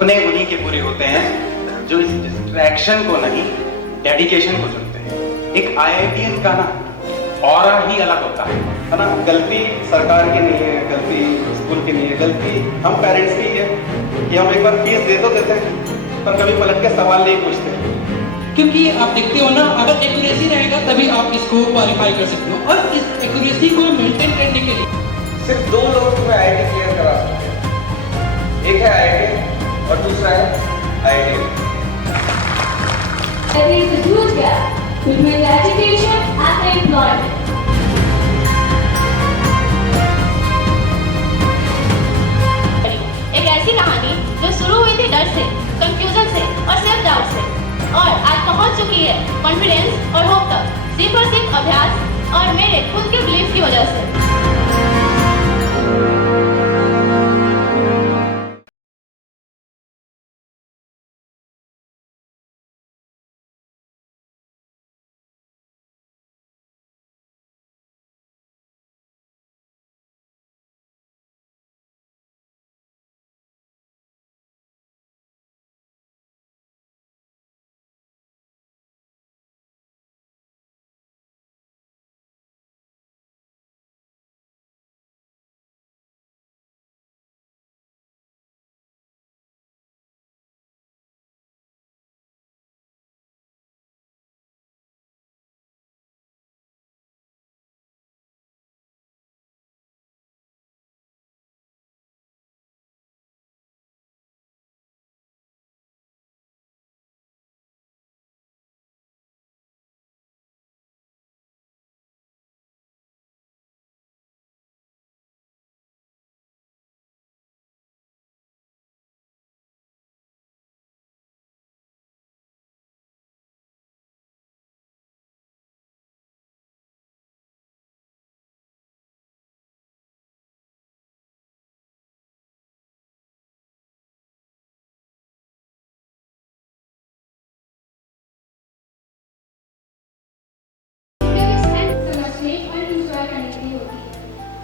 अपने उन्हीं के पूरे होते हैं जो इस डिस्ट्रैक्शन को नहीं, डेडिकेशन को चुनते हैं। एक आईआईटीएन का ना ऑरा ही अलग होता है ना। गलती सरकार की नहीं है, गलती स्कूल की नहीं है, गलती हम पेरेंट्स की है कि हम एक बार फीस दे तो देते हैं पर कभी पलट के सवाल नहीं पूछते। क्योंकि आप देखते हो ना, अगर एक्यूरेसी रहेगा तभी आप इसको क्वालिफाई कर सकते हो, और इस एक्यूरेसी को मेंटेन करने के लिए सिर्फ 2 लोग तुम्हें आईआईटी क्लियर करा सकते हैं, एक है आईआईटी और दूसरा है IIT. There is a huge gap between the education and the employment. एक ऐसी कहानी जो शुरू हुई थी डर से, कंफ्यूजन से और सेल्फ डाउट से, और आज पहुंच चुकी है कॉन्फिडेंस और होप तक, सिर्फ और सिर्फ अभ्यास और मेरे खुद के बिलीफ की वजह से।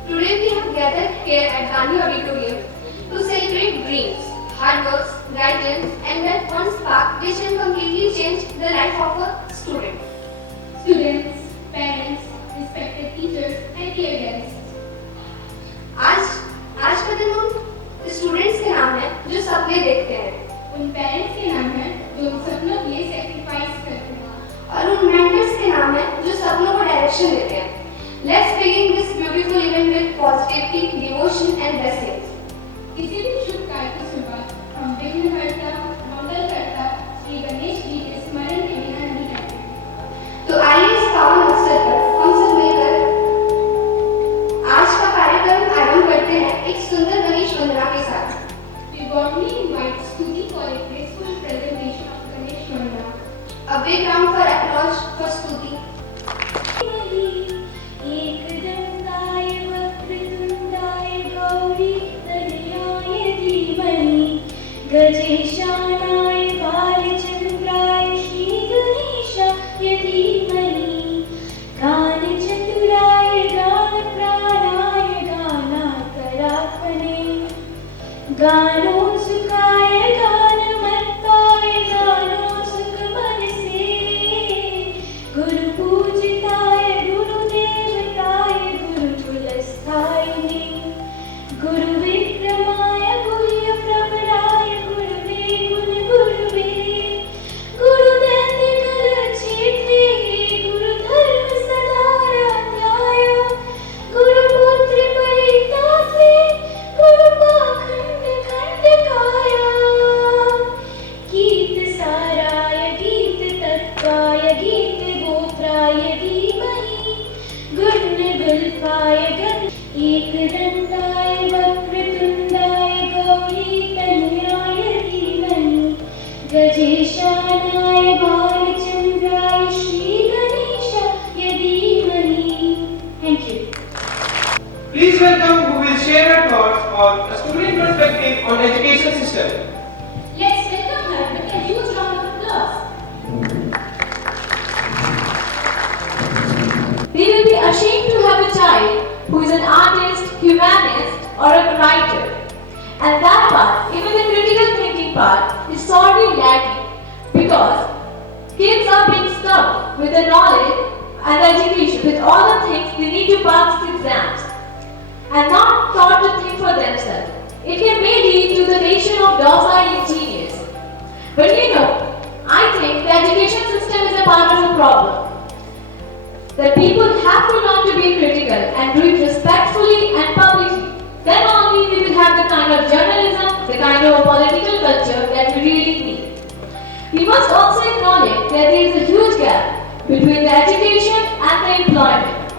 Today we have gathered here at Gandhi Auditorium to celebrate dreams, hard work, guidance, and that one spark which can completely change the life of a student. Students, parents, respected teachers, and dear guests. आज का दिन उन students के नाम है जो सपने देखते हैं, उन पेरेंट्स के नाम है जो सपनों के लिए सैक्रिफाइस करते हैं, और उन मेंटर्स के नाम है जो सपनों को डायरेक्शन देते हैं। Let's begin this beautiful event with positivity, devotion, and blessings. किसी भी शुभ कार्य की शुरुआत हम विघ्नहर्ता, मंगलकर्ता श्री गणेश जी के स्मरण के बिना नहीं करते। तो आइए इस पावन अवसर पर हम सब मिलकर आज का कार्यक्रम आरंभ करते हैं एक सुंदर गणेश वंदना के साथ। We warmly invite Stuti for a graceful presentation of Ganesh Vandana. A big round for applause for Stuti. एकदन्ताय वक्रतुण्डाय गौरी तनयाय धीमहि गजेशानाय बालचन्द्राय श्रीगणेशाय धीमहि गानचतुराय गानप्राणाय गानान्तरात्मने गानोत्सुकाय गानमत्ताय गानोत्सुकमनसे गुरुपूजिताय गुरुविक्रमाय गुह्यप्रवराय गुरुवे गुरुवे गुरुदैत्यकलक्षेत्रे गुरुधर्मसदाराध्याय गुरुपुत्रपरितात्रे गुरुपाखण्डखण्डकाय गीतसाराय गीततत्त्वाय गीतगोत्राय धीमहि गुणगुल्फाय एकदन्ताय वक्रतुण्डाय गौरीतनयाय धीमहि गजेशानाय बालचन्द्राय श्रीगणेशाय धीमहि। Thank you. please welcome who will share her thoughts on a student perspective on education system. Let's welcome her with a huge round of applause. We will be ashamed to have a child who is an artist, humanist, or a writer. And that part, even the critical thinking part is sorely lacking because kids are being stuck with the knowledge and education, with all the things they need to pass the exams, and not taught to think for themselves. It may lead to the nation of docile engineers. But I think the education system is a part of the problem. That people have to learn to be critical and do it respectfully and publicly. Then only we will have the kind of journalism, the kind of political culture that we really need. We must also acknowledge that there is a huge gap between the education and the employment.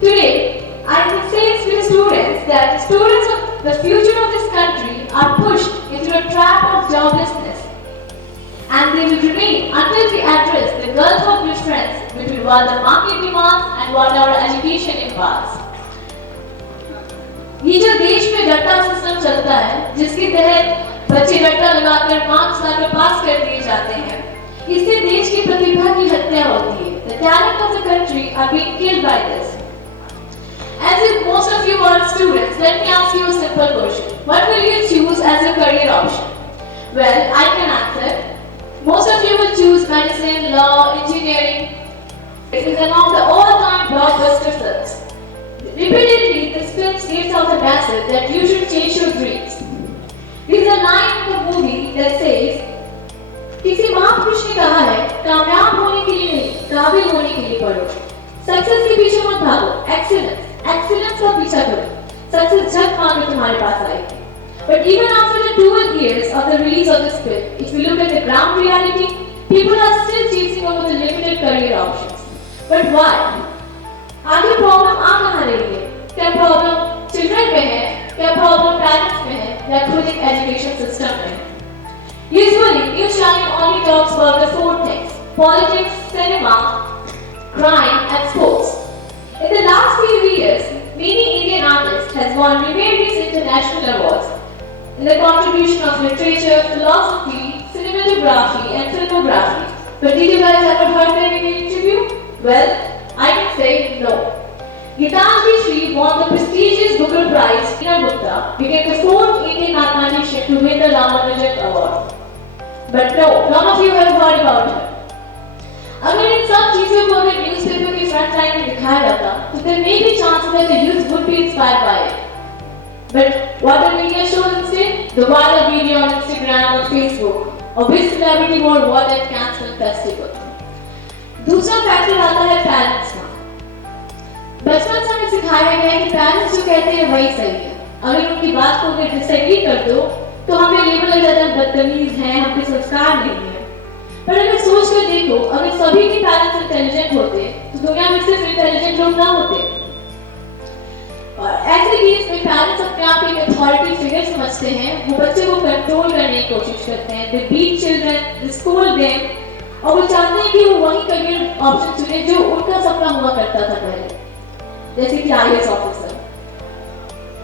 Today, I will say to the students that the students of the future of this country are pushed into a trap of joblessness, and they will remain until we address the gulf of difference between what the market demands and what our education imparts. ये जो देश में रट्टा system चलता है, जिसके तहत बच्चे रट्टा लगाकर मार्क्स लाकर पास कर दिए जाते हैं, इससे देश की प्रतिभा की हत्या होती है. The talent of the country are being killed by this. As if most of you are students, let me ask you a simple question. What will you choose as your career option? Well, I can answer. Most of you will choose medicine, law, engineering. It is among the all-time blockbuster films. Repeatedly, this film gives out the message that you should chase your dreams. There is a line in the movie that says, किसी महापुरुष ने कहा है, कामयाब होने के लिए नहीं, काबिल होने के लिए पढ़ो. सक्सेस के पीछे मत भागो, एक्सीलेंस का पीछा करो. सक्सेस झट मार के तुम्हारे पास आएगी. But even after the 12 years of the release of this film, if you look at the ground reality, people are still chasing over the limited career options. But why? आगे problem आ कहाँ रही है? क्या प्रॉब्लम चिल्ड्रन में है? क्या problem parents में है? या खुद एक एजुकेशन सिस्टम में है? Usually, news channel only talks about the four things: politics, cinema, crime, and sports. In the last few years, many Indian artists have won numerous international awards in the contribution of literature, philosophy, cinematography, and filmography. But did you guys ever heard them in an interview? Well, I can say no. Gitanjali Shree won the prestigious Booker Prize. Hina Gupta became the fourth Indian mathematician to win the Ramanujan Award. But no, none of you have heard about her. अगर इन सब चीजों को अगर newspaper के front line में दिखाया जाता, तो there may be chances that the youth would be inspired by it. But what the media shows instead? The viral video on Instagram or Facebook, or which celebrity wore what at Cannes Festival. दूसरा factor आता है parents का. बचपन से हमें सिखाया गया है कि पेरेंट्स जो कहते हैं वही सही है. अगर उनकी बात को अगर डिसएग्री कर दो, तो हमें लेबल लग जाता है बदतमीज हैं, हम पे संस्कार नहीं है. पर अगर सोच कर देखो, अगर सभी के पेरेंट्स इंटेलिजेंट होते, तो दुनिया में सिर्फ इंटेलिजेंट लोग ना होते. और ऐसे केस में पेरेंट्स अपने आप एक अथॉरिटी फिगर समझते हैं, वो बच्चे को कंट्रोल करने की कोशिश करते हैं. They beat children, they scold them, और वो चाहते हैं कि वो वही करियर ऑप्शन चुने जो उनका सपना हुआ करता था पहले, जैसे कि IAS officer.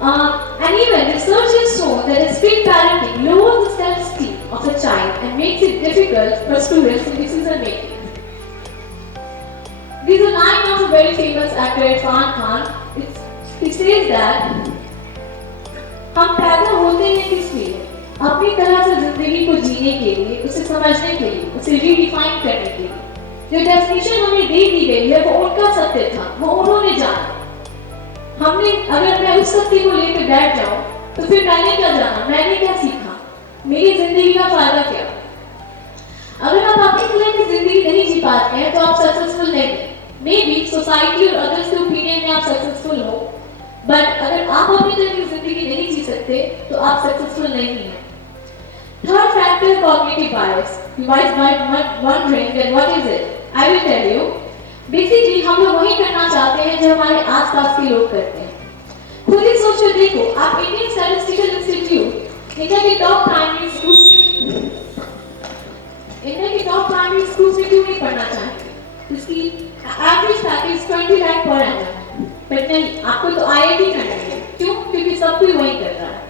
And even research has shown that strict parenting lowers the self-esteem of a child and makes it difficult for students in decision making. There is a line of a very famous actor Irfan Khan. It says that हम पैदा होते हैं किस लिए? अपनी तरह से जिंदगी को जीने के लिए, उसे समझने के लिए, उसे रीडिफाइन करने के लिए. जो डेफिनेशन उन्हें दे दी गई है वो उनका सत्य था, वो उन्होंने जाना. हमने अगर मैं उस सत्य को लेकर बैठ जाऊं, तो फिर मैंने क्या जाना, मैंने क्या सीखा, मेरी जिंदगी का फायदा क्या? अगर आप अपनी तरह की जिंदगी नहीं जी पाते हैं, तो आप सक्सेसफुल नहीं हैं. मे बी सोसाइटी और अदर्स के ओपिनियन में आप सक्सेसफुल हो, बट अगर आप अपनी तरह की जिंदगी नहीं जी सकते, तो आप सक्सेसफुल नहीं हैं. Third factor, cognitive bias. You might be wondering that what is it? I will tell you. Basically, हम लोग वही करना चाहते हैं जो हमारे आसपास के लोग करते हैं. खुद ही सोच कर देखो, आप इंडियन स्टैटिस्टिकल इंस्टीट्यूट इंडिया के टॉप प्राइमरी स्कूल से क्यों नहीं पढ़ना चाहते? इसकी एवरेज पैकेज 20 लाख पर annum. बट नहीं, आपको तो IIT करना है. क्यों? क्योंकि सब कोई वही कर रहा है.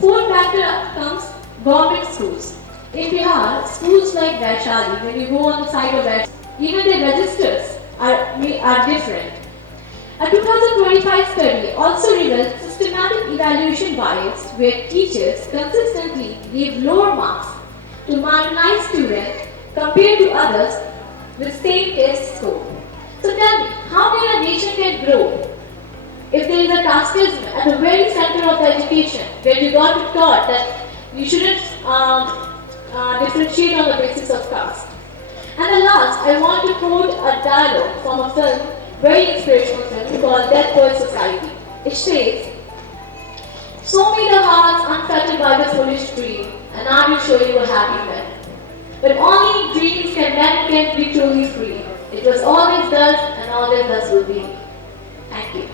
Fourth factor comes government schools. In Bihar, schools like Vaishali, when you go on the side of Vaishali, even the registers are different. A 2025 study also reveals systematic systematic evaluation bias where teachers consistently give lower marks to marginalized students compared to others with same test score. So tell me, how can a nation can grow if there is a casteism at the very center of the education, where you got taught that you shouldn't differentiate on the basis of caste? And the last, I want to quote a dialogue from a film, very inspirational film called Dead Poet Society. It says, "So may the hearts unfettered by the foolish dream, and I will show you a happy man. But only dreams can be truly free. It was always thus, and always thus will be." Thank you.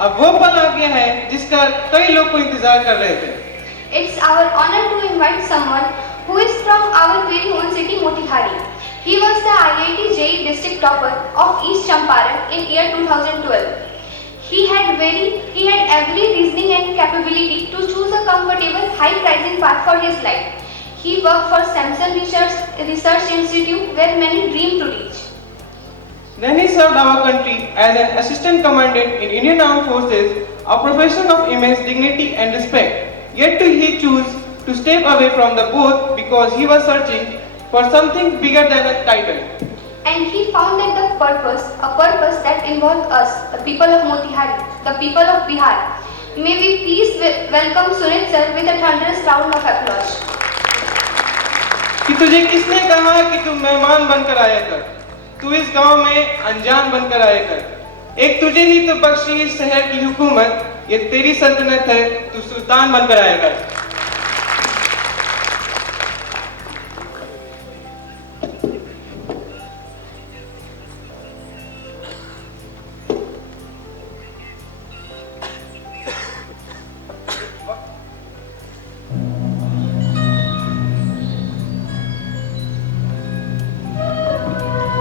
अब वो पल आ गया है जिसका कई लोग को इंतजार कर रहे थे। It's our honor to invite someone who is from our very own city, Motihari. He was the IIT JEE district topper of East Champaran in year 2012. He had every reasoning and capability to choose a comfortable, high-pricing path for his life. He worked for Samsung Research Institute, where many dream to reach. Then he served our country as an assistant commandant in Indian Armed Forces, a profession of immense dignity and respect. Yet he chose to step away from the both because he was searching for something bigger than a title. And he found that a purpose that involved us, the people of Motihari, the people of Bihar. May we please welcome Sunit sir with a thunderous round of applause. कि तुझे किसने कहा कि तू मेहमान बनकर आया कर, तू इस गांव में अनजान बनकर आया कर। एक तुझे ही तो बख्शी इस शहर की हुकूमत, ये तेरी सल्तनत है, तू सुल्तान बनकर आया कर।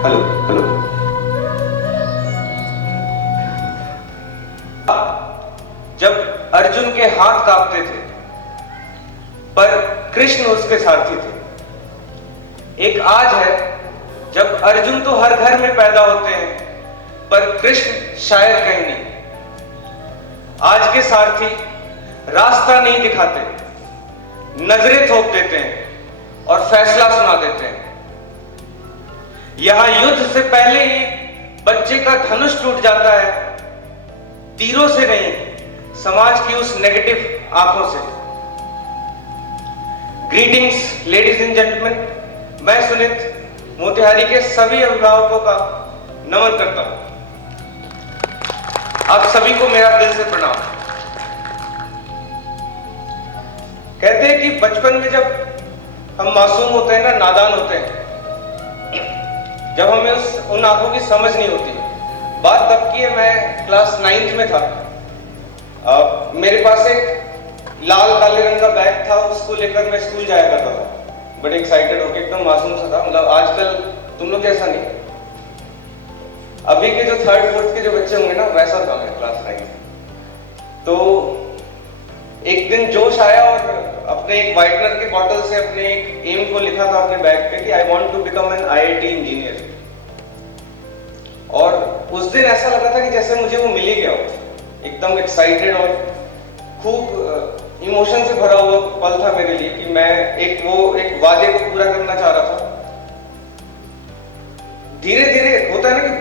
Hello hello. जब अर्जुन के हाथ कांपते थे पर कृष्ण उसके सारथी थे। एक आज है जब अर्जुन तो हर घर में पैदा होते हैं पर कृष्ण शायद कहीं नहीं। आज के सारथी रास्ता नहीं दिखाते, नजरें थोप देते हैं और फैसला सुना देते हैं। यहां युद्ध से पहले ही बच्चे का धनुष टूट जाता है, तीरों से नहीं, समाज की उस नेगेटिव आंखों से। ग्रीटिंग्स लेडीज एंड जेंटलमैन, मैं सुनित मोतिहारी के सभी अभिभावकों का नमन करता हूं। आप सभी को मेरा दिल से प्रणाम। कहते हैं कि बचपन में जब हम मासूम होते हैं ना, नादान होते हैं, जब हमें उन आंखों की समझ नहीं होती। बात तब की है, मैं क्लास 9th में था। मेरे पास एक लाल काले रंग का बैग था, उसको लेकर मैं स्कूल जाया करता था, बड़े एक्साइटेड होकर, एकदम मासूम सा था। मतलब आजकल तुम लोग जैसा नहीं, अभी के जो 3rd 4th के जो बच्चे होंगे ना, वैसा था मैं क्लास 9th। तो एक दिन जोश आया और अपने एक व्हाइटनर के बॉटल से अपने एक एम को लिखा था अपने बैग पे कि I want to become an IIT engineer. और उस दिन ऐसा लगा था कि जैसे मुझे वो मिल ही गया हो, एकदम एक्साइटेड और खूब इमोशन से भरा हुआ पल था मेरे लिए कि मैं एक वादे को पूरा करना चाह रहा था। धीरे धीरे होता है ना कि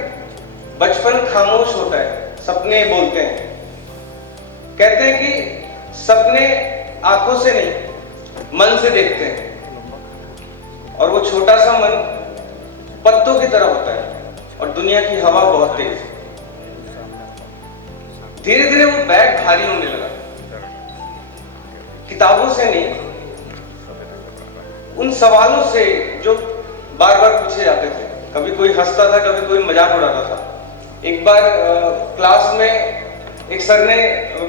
बचपन खामोश होता है, सपने बोलते हैं। कहते हैं कि सपने आंखों से नहीं, मन से देखते हैं, और वो छोटा सा मन पत्तों की तरह होता है और दुनिया की हवा बहुत तेज। धीरे धीरे वो बैग भारी होने लगा, किताबों से नहीं, उन सवालों से जो बार बार पूछे जाते थे। कभी कोई हंसता था, कभी कोई मजाक उड़ाता था। एक बार क्लास में एक सर ने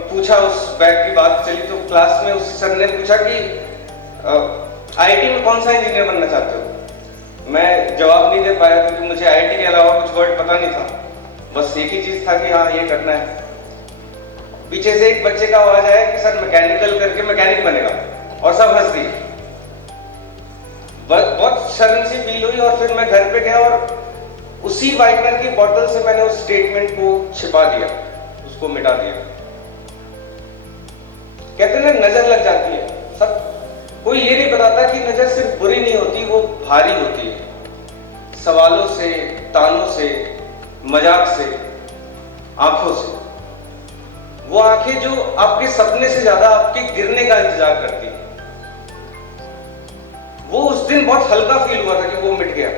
पूछा, उस बैग की बात चली तो क्लास में उस सर ने पूछा कि IIT में कौन सा इंजीनियर बनना चाहते हो। मैं जवाब नहीं दे पाया क्योंकि मुझे IIT के अलावा कुछ वर्ड पता नहीं था, बस एक ही चीज था कि हाँ ये करना है। पीछे से एक बच्चे का आवाज आया कि सर मैकेनिकल करके मैकेनिक बनेगा, और सब हंस दिए। बहुत शर्म सी फील हुई और फिर मैं घर पे गया और उसी व्हाइटनर की बोतल से मैंने उस स्टेटमेंट को छिपा दिया, उसको मिटा दिया। कहते हैं नजर लग जाती है, सब कोई ये नहीं बताता कि नजर सिर्फ बुरी नहीं होती, वो भारी होती है, सवालों से, तानों से, मजाक से, आंखों से। वो आंखें जो आपके सपने से ज्यादा आपके गिरने का इंतजार करती है। वो उस दिन बहुत हल्का फील हुआ था कि वो मिट गया,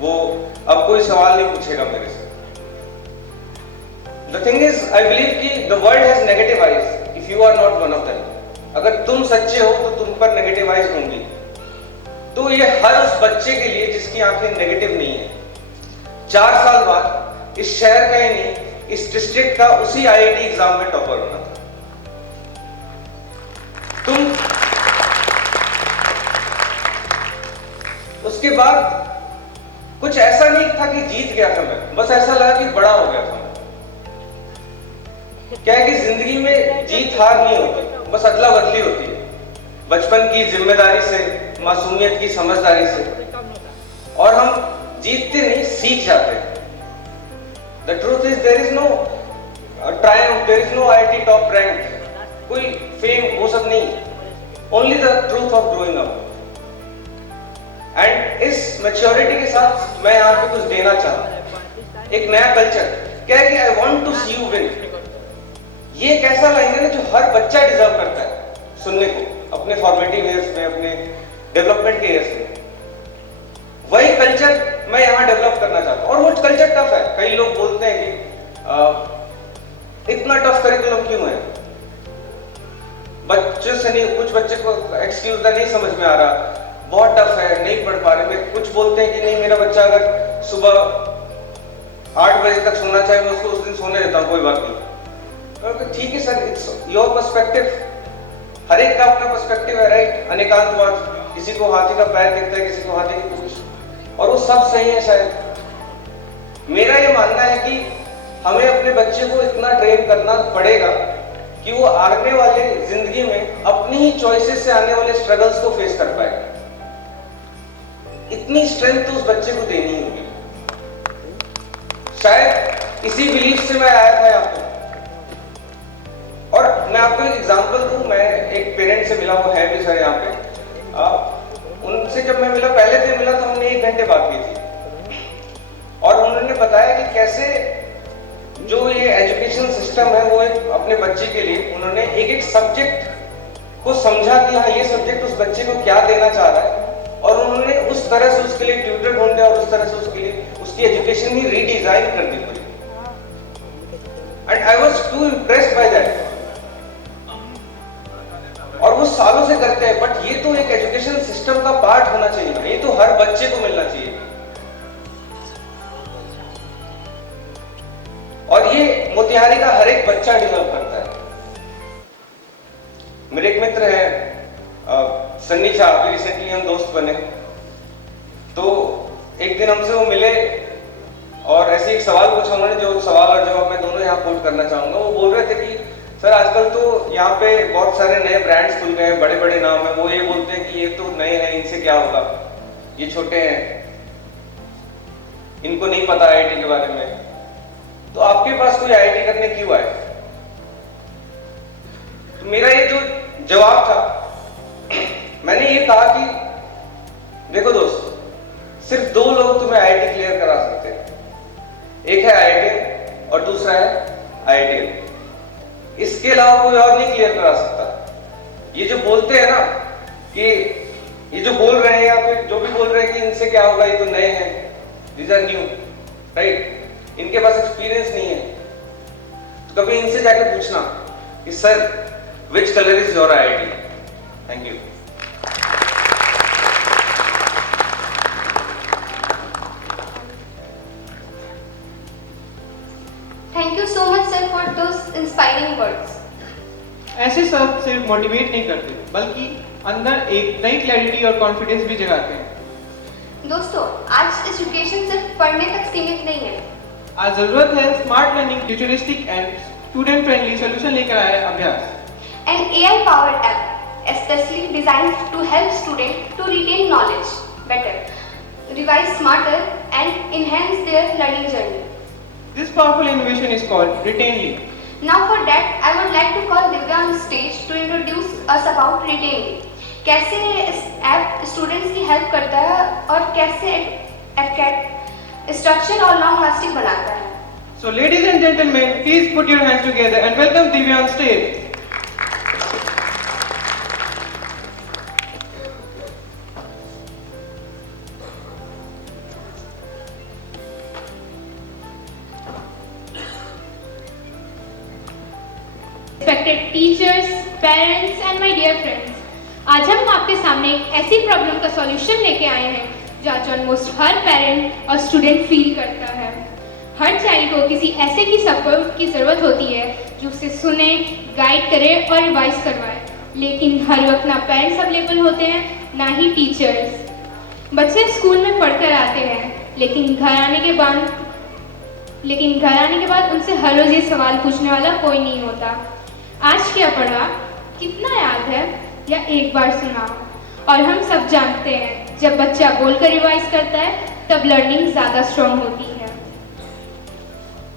वो अब कोई सवाल नहीं पूछेगा मेरे से। The thing is, I believe कि the world has negative eyes if you are not one of them. अगर तुम सच्चे हो तो तुम पर नेगेटिव आइज होंगी। तो ये हर उस बच्चे के लिए जिसकी आंखें नेगेटिव नहीं है। 4 साल बाद इस शहर का ही नहीं, इस डिस्ट्रिक्ट का उसी IIT एग्जाम में टॉपर होना था। तुम उसके बाद कुछ ऐसा नहीं था कि जीत गया था मैं, बस ऐसा लगा कि बड़ा हो गया था। क्या है कि जिंदगी में जीत हार नहीं होती, बस अदला बदली होती है। बचपन की जिम्मेदारी से, मासूमियत की समझदारी से, और हम जीतते नहीं, सीख जाते हैं। The truth is there is no triumph, there is no IIT top rank, कोई फेम वो सब नहीं, only the truth of growing up। And इस मैच्योरिटी के साथ मैं यहाँ पे कुछ देना चाहता, एक नया कल्चर। क्या है कि I want to see you win, ये एक ऐसा लाइन है ना जो हर बच्चा डिजर्व करता है सुनने को, अपने फॉर्मेटिव ईयर्स में, अपने डेवलपमेंट के ईयर्स में। वही कल्चर मैं यहाँ डेवलप करना चाहता हूँ। और वो कल्चर टफ है। कई लोग बोलते हैं कि इतना टफ करिकुलम क्यों है, बच्चों से नहीं, कुछ बच्चे को एक्सक्यूज नहीं समझ में आ रहा, बहुत टफ है, नहीं पढ़ पा रहे। कुछ बोलते हैं कि नहीं, मेरा बच्चा अगर सुबह 8 बजे तक सोना चाहे, मैं उसको उस दिन सोने देता हूँ, कोई बात नहीं। ठीक है सर, इट्स योर पर्सपेक्टिव, हर एक का अपना पर्सपेक्टिव है, राइट। अनेकांतवाद, किसी को हाथी का पैर दिखता है, किसी को हाथी की पूंछ, और वो सब सही है शायद। मेरा ये मानना है कि हमें अपने बच्चे को इतना ट्रेन करना पड़ेगा कि वो आने वाले जिंदगी में अपनी ही चॉइसेस से आने वाले स्ट्रगल्स को फेस कर पाए। इतनी स्ट्रेंथ तो उस बच्चे को देनी होगी। शायद इसी बिलीफ से मैं आया था यहाँ पे। और मैं आपको एक एग्जांपल दूं, मैं एक पेरेंट से मिला, वो है भी सर यहाँ पे। उनसे जब मैं मिला, पहले दिन मिला तो हमने 1 घंटे बात की थी, और उन्होंने बताया कि कैसे जो ये एजुकेशन सिस्टम है वो एक अपने बच्चे के लिए उन्होंने एक सब्जेक्ट को समझा कि हाँ, ये सब्जेक्ट उस बच्चे को क्या देना चाह रहा है, और उन्होंने उस तरह से उसके लिए ट्यूटर ढूंढे और उस तरह से उसके लिए उसकी एजुकेशन ही रीडिजाइन कर दी पूरी। And I was too impressed by that. और वो सालों से करते हैं, बट ये तो एक एजुकेशन सिस्टम का पार्ट होना चाहिए ना, ये तो हर बच्चे को मिलना चाहिए। और ये मोतिहारी का हर एक बच्चा डिजर्व करता है। मेरे एक मित्र है सन्नी शाह, अभी रिसेंटली हम दोस्त बने, तो एक दिन हमसे वो मिले और ऐसे एक सवाल पूछा उन्होंने, जो सवाल और जवाब मैं दोनों यहाँ कोट करना चाहूंगा। वो बोल रहे थे कि सर आजकल तो यहाँ पे बहुत सारे नए ब्रांड्स खुल गए हैं, बड़े बड़े नाम हैं, वो ये बोलते हैं कि ये तो नए हैं, इनसे क्या होगा, ये छोटे हैं, इनको नहीं पता IIT के बारे में, तो आपके पास कोई IIT करने क्यों आए? तो मेरा ये जो जवाब था, मैंने ये कहा कि देखो दोस्त, सिर्फ 2 लोग तुम्हें IIT क्लियर करा सकते हैं, एक है IIT और दूसरा है IIT। इसके अलावा कोई और नहीं क्लियर करा सकता। ये जो बोलते हैं ना कि ये जो बोल रहे हैं या फिर जो भी बोल रहे हैं कि इनसे क्या होगा, ये तो नए हैं, दीज आर न्यू, राइट, इनके पास एक्सपीरियंस नहीं है, तो कभी इनसे जाकर पूछना कि sir which colour is your IIT। Thank you. Thank you so much sir for those inspiring words. ऐसे सब सिर्फ मोटिवेट नहीं करते, बल्कि अंदर एक नई क्लैरिटी और कॉन्फिडेंस भी जगाते हैं। दोस्तों, आज एजुकेशन सिर्फ पढ़ने तक सीमित नहीं है। आज जरूरत है smart learning, futuristic and student friendly solution लेकर आए अभ्यास। An AI powered app especially designed to help students to retain knowledge better, revise smarter and enhance their learning journey. This powerful innovation is called Retainly. Now for that, I would like to call Divya on stage to introduce us about Retainly. कैसे इस app students की help करता है और कैसे structure और long lasting बनाता है। So ladies and gentlemen, please put your hands together and welcome Divya on stage. Respected teachers, parents and my dear friends, आज हम आपके सामने एक ऐसी प्रॉब्लम का सॉल्यूशन लेके आए हैं जो आज ऑलमोस्ट हर पेरेंट और स्टूडेंट फील करता है। हर चाइल्ड को किसी ऐसे की सपोर्ट की ज़रूरत होती है जो उसे सुने, गाइड करे और रिवाइज करवाए। लेकिन हर वक्त ना पेरेंट्स अवेलेबल होते हैं, ना ही टीचर्स। बच्चे स्कूल में पढ़कर आते हैं, लेकिन घर आने के बाद उनसे हर रोज़ ये सवाल पूछने वाला कोई नहीं होता। आज क्या पढ़ा, कितना याद है, या एक बार सुना। और हम सब जानते हैं, जब बच्चा बोलकर रिवाइज करता है तब लर्निंग ज़्यादा स्ट्रॉन्ग होती है।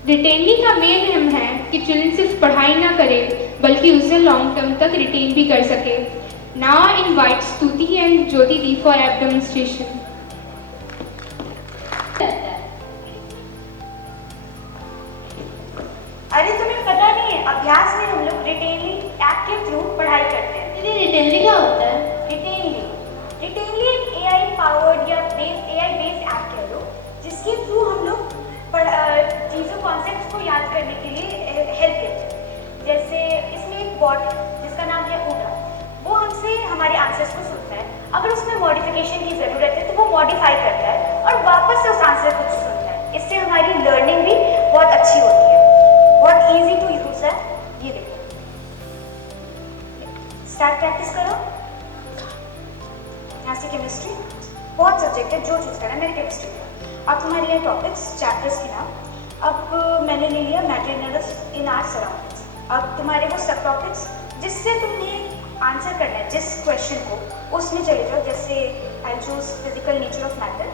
रिटेनिंग का मेन एम है कि चिल्ड्रन सिर्फ पढ़ाई ना करे बल्कि उसे लॉन्ग टर्म तक रिटेन भी कर सके। नाउ आई इनवाइट स्तुति and Jyoti the for app demonstration. अरे तुम्हें पता नहीं है, अभ्यास में हम लोग रिटेनली ऐप के थ्रू पढ़ाई करते हैं। दीदी रिटेनली क्या होता है? रिटेनली एक AI पावर्ड या AI बेस्ड ऐप कह लो, जिसके थ्रू हम लोग चीज़ों कॉन्सेप्ट्स को याद करने के लिए हेल्प लेते हैं। जैसे इसमें एक बॉट जिसका नाम है ऊटा, वो हमसे हमारे आंसर्स को सुनता है। अगर उसमें मॉडिफिकेशन की ज़रूरत है तो वो मॉडिफाई करता है और वापस से उस आंसर को सुनता है। इससे हमारी लर्निंग भी बहुत अच्छी होती है, बहुत ईजी टू यूज़ है। ये देखो, स्टार्ट प्रैक्टिस करो। यहाँ से केमिस्ट्री, बहुत सब्जेक्ट है, जो चूज़ करना है। मेरे केमिस्ट्री का अब तुम्हारे लिए टॉपिक्स, चैप्टर्स के नाम। अब मैंने ले लिया मैटर इन आवर सराउंडिंग्स। अब तुम्हारे वो सब टॉपिक्स जिससे तुम्हें आंसर करना है जिस क्वेश्चन को, उसमें चले जाओ। जैसे I choose physical nature of matter.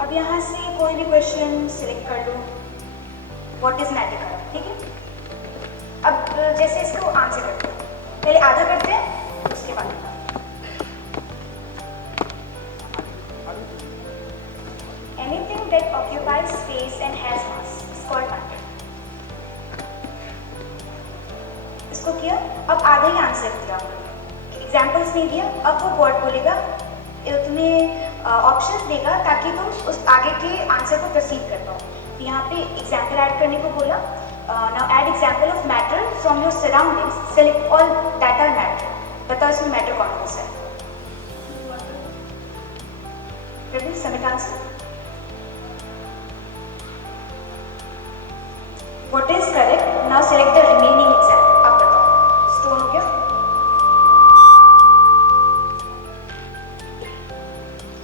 अब यहाँ से कोई भी क्वेश्चन सिलेक्ट कर लो, व्हाट इज मैटर करो, ठीक है। अब जैसे इसको आंसर करते हैं, पहले आधा करते हैं, उसके बाद anything that occupies space and has mass is called matter. इसको किया, अब आधा ही आंसर दिया, एग्जाम्पल्स नहीं दिया। अब वो वर्ड बोलेगा, तुम्हें ऑप्शंस देगा ताकि तुम उस आगे के आंसर को प्रोसीड कर पाओ। तो यहाँ पे एग्जाम्पल ऐड करने को बोला। Now add example of matter from your surroundings, select all that are matter. बताओ इसमें मैटर कौन कौन सा है? Submit answer. What is correct? Now select the remaining example. अब बताओ, स्टोन हो गया।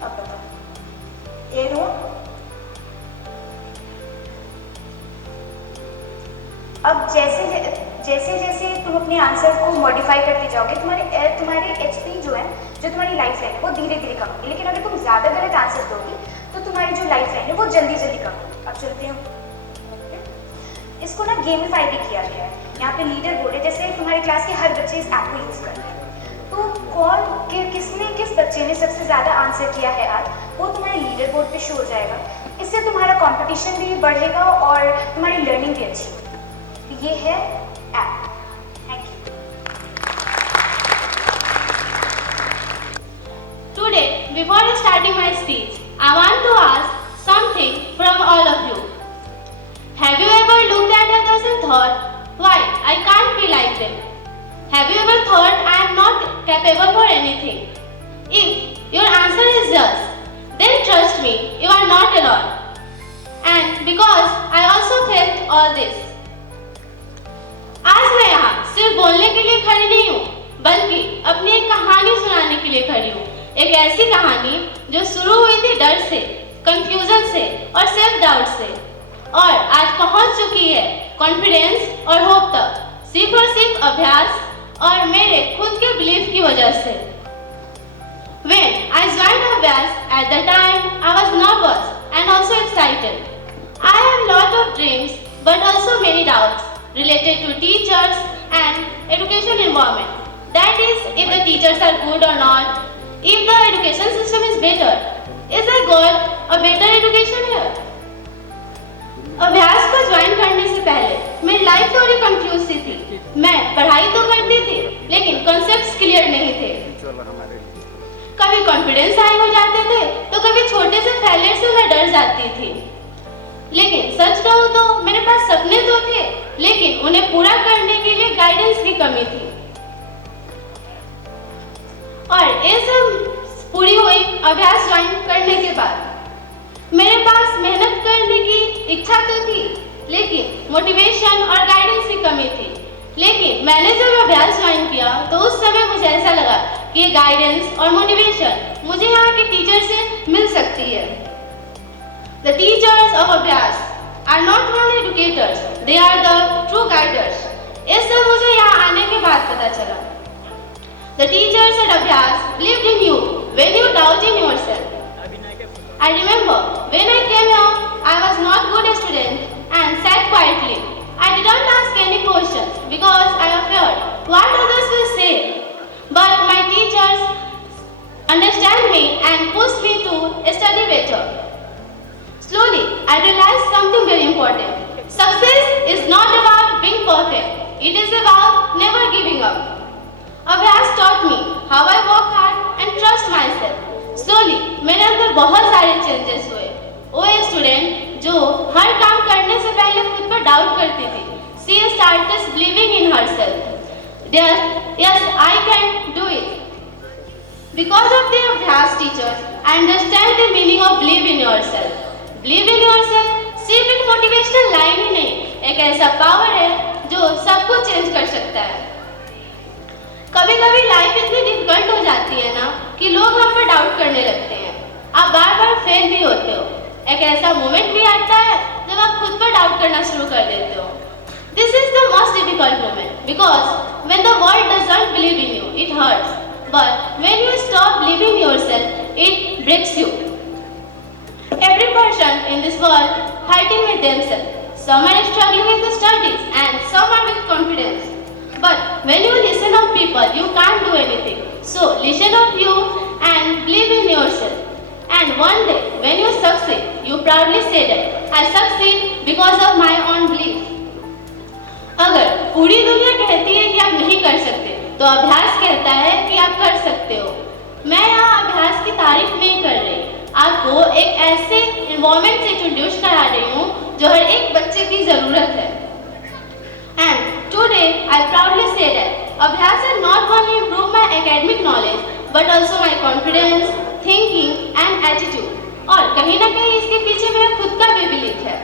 अब बताओ, एयर हुआ। अब जैसे तुम अपने आंसर को मॉडिफाई करते जाओगे, तुम्हारे HP जो है, जो तुम्हारी लाइफ लाइन, वो धीरे धीरे कम होगी। लेकिन अगर तुम ज़्यादा गलत आंसर दोगे तो तुम्हारी जो लाइफ लाइन है वो जल्दी जल्दी कम होगी। अब चलते हैं, इसको ना गेमिफाई भी किया गया है। यहाँ पे लीडर बोर्ड है, जैसे तुम्हारी क्लास के हर बच्चे इस ऐप को यूज़ करते हैं। तो किस बच्चे ने सबसे ज़्यादा आंसर किया है आज, वो तुम्हारे लीडर बोर्ड पे शो हो जाएगा। इससे तुम्हारा कंपटीशन भी बढ़ेगा और तुम्हारी लर्निंग भी अच्छी होगी। तो ये है app. Thank you. Today, before starting my speech, I want to ask something from all of you. Have you ever looked at others and thought, why I can't be like them? Have you ever thought I am not capable for anything? If your answer is yes, then trust me, you are not alone. And because I also felt all this. आज मैं यहाँ सिर्फ बोलने के लिए खड़ी नहीं हूँ, बल्कि अपनी एक कहानी सुनाने के लिए खड़ी हूँ। एक ऐसी कहानी जो शुरू हुई थी डर से, कंफ्यूजन से और सेल्फ डाउट से, और आज पहुंच चुकी है कॉन्फिडेंस और होप तक, सिर्फ अभ्यास और मेरे खुद के बिलीफ की वजह से। When I joined Abhyas, at the time I was nervous and also excited. I had lot of dreams but also many doubts related to teachers and education environment. That is, if the teachers are good or not, if the education system is better, is there got a better education here? अभ्यास को join करने से पहले मेरी life थोड़ी confuse सी थी। मैं पढ़ाई तो करती थी लेकिन कॉन्सेप्ट्स क्लियर नहीं थे। कभी कॉन्फिडेंस हाई हो जाते थे तो कभी छोटे से फेलियर से मैं डर जाती थी। लेकिन सच कहूँ तो मेरे पास सपने तो थे, लेकिन उन्हें पूरा करने के लिए गाइडेंस की कमी थी। और ये सब पूरी हुई अभ्यास ज्वाइन करने के बाद मेरे पास मेहनत करने की इच्छा तो थी, मोटिवेशन और गाइडेंस की कमी थी। लेकिन मैंने जब अभ्यास ज्वाइन किया तो उस समय मुझे ऐसा लगा कि ये गाइडेंस और मोटिवेशन मुझे यहाँ के टीचर से मिल सकती है। The teachers of अभ्यास are not only educators, they are the true guiders. इस सब मुझे यहाँ आने के बाद पता चला। The teachers at अभ्यास believed in you when you doubt in yourself. I remember when I came here, I was not good a student and sat quietly. I didn't ask any questions because I feared what others will say. But my teachers understand me and pushed me to study better. Slowly, I realized something very important. Success is not about being perfect. It is about never giving up. अभ्यास taught me how I work hard and trust myself. Slowly, मेरे अंदर बहुत सारे changes हुए। वो एक student जो हर काम करने से पहले खुद पर डाउट करती थी, she started believing in herself. Yes, I can do it. Because of the अभ्यास teachers, I understand the meaning of believe in yourself. Believe in yourself सिर्फ एक मोटिवेशनल लाइन ही नहीं, एक ऐसा पावर है जो सब कुछ चेंज कर सकता है। कभी कभी लाइफ इतनी डिफिकल्ट हो जाती है ना कि लोग हम पर डाउट करने लगते हैं। आप बार बार फेल भी होते हो। एक ऐसा मोमेंट भी आता है जब आप खुद पर डाउट करना शुरू कर देते हो। This is the most difficult moment because when the world doesn't believe in you it hurts, but when you stop believing yourself it breaks you. Every person in this world fighting with themselves. Some are struggling with the studies and some are with confidence. But when you listen of people, you can't do anything. So listen of you and believe in yourself. And one day when you succeed, you proudly say that I succeed because of my own belief. अगर पूरी दुनिया कहती है कि आप नहीं कर सकते, तो अभ्यास कहता है कि आप कर सकते हो। मैं यहाँ अभ्यास की तारीफ नहीं कर रही, आपको एक ऐसे इन्वायरमेंट से इंट्रोड्यूस करा रही हूँ जो हर एक बच्चे की ज़रूरत है। And today I proudly say that अभ्यास has not only improved my academic knowledge but also my confidence, thinking and attitude. और कहीं ना कहीं इसके पीछे मेरा खुद का भी बिलीफ है।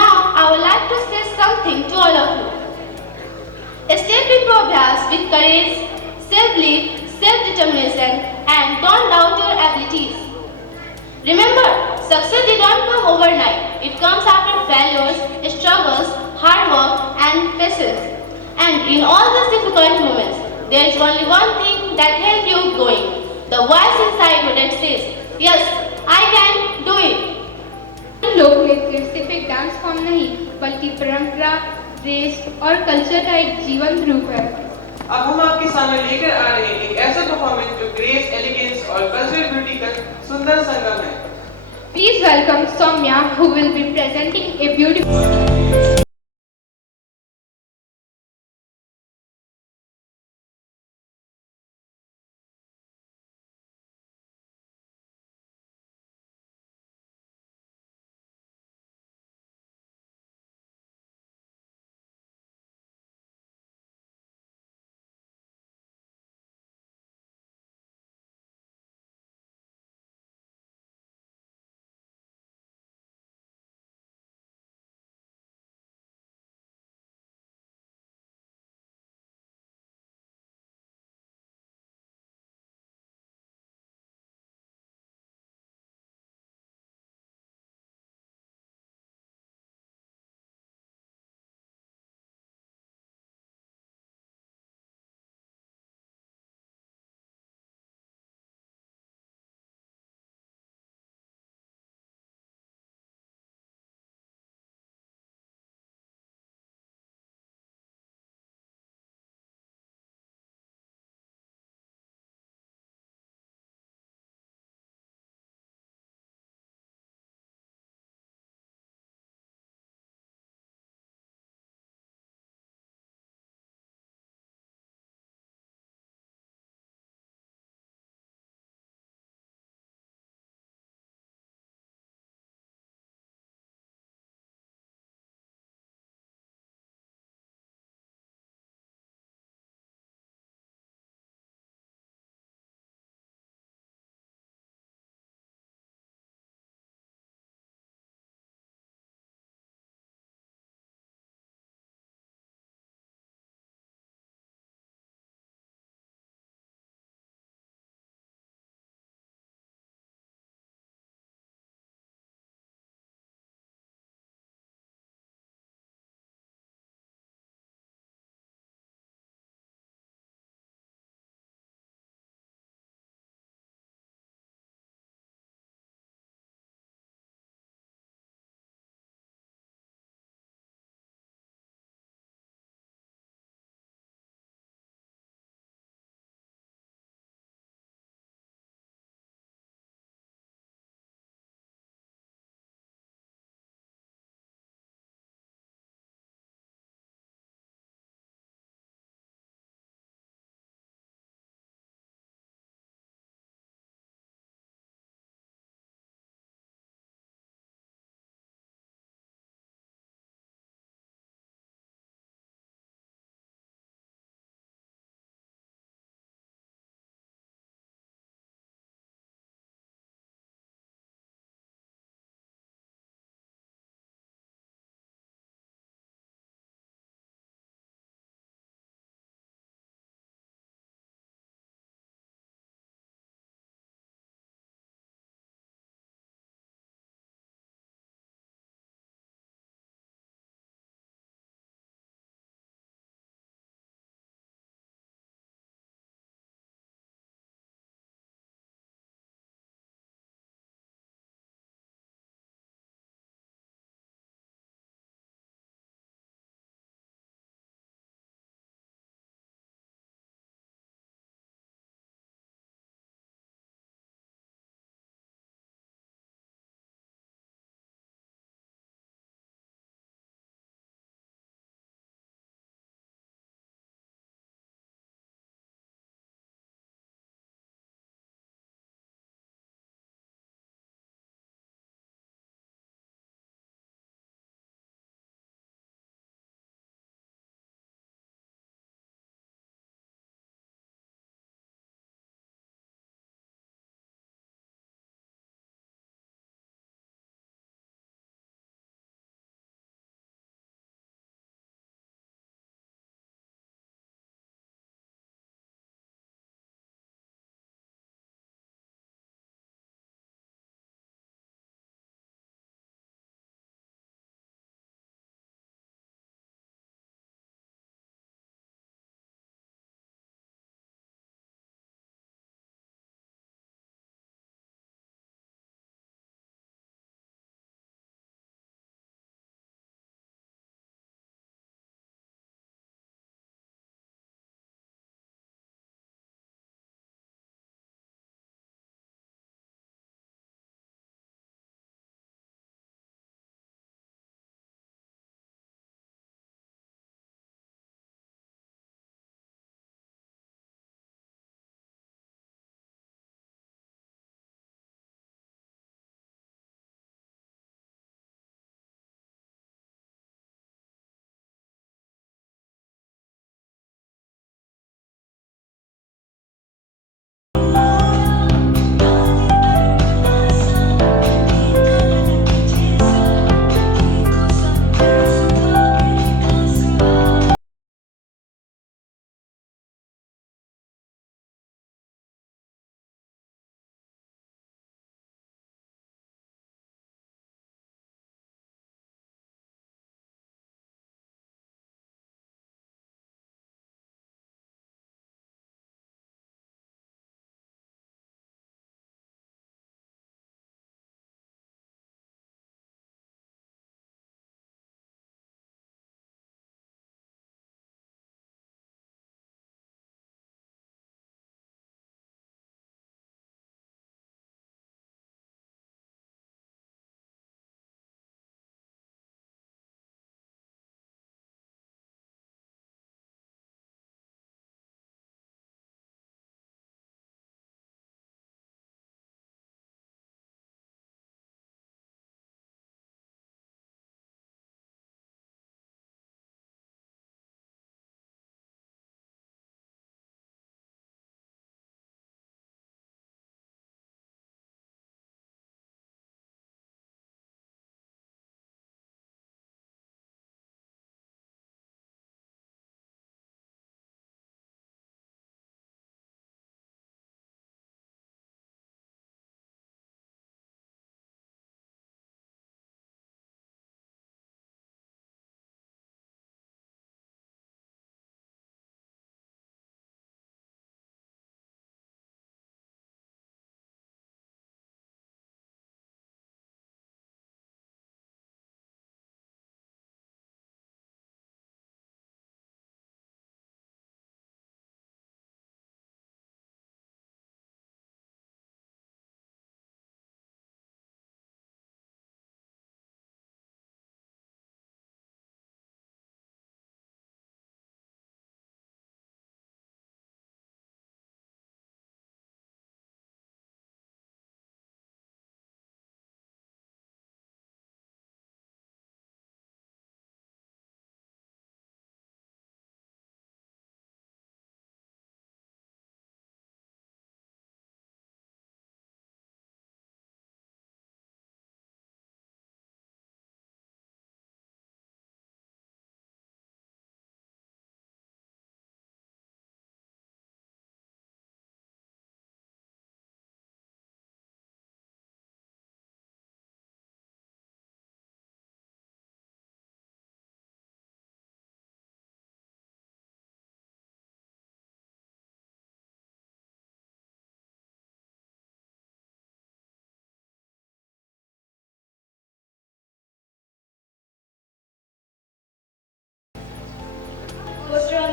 Now I would like to say something to all of you. Step into अभ्यास with courage, self-belief, self-determination and don't doubt your abilities. Remember, success did not come overnight. It comes after failures, struggles, hard work and patience. And in all those difficult moments, there is only one thing that helps you going. The voice inside you that says, yes, I can do it. लोक नृत्य सिर्फ एक dance form नहीं बल्कि परंपरा, देश और culture का एक जीवंत रूप है। अब हम आपके सामने लेकर आ रहे हैं एक ऐसा परफॉर्मेंस जो ग्रेस, एलिगेंस और कल्चरल ब्यूटी का सुंदर संगम है। Please welcome Soumya, who will be presenting a beautiful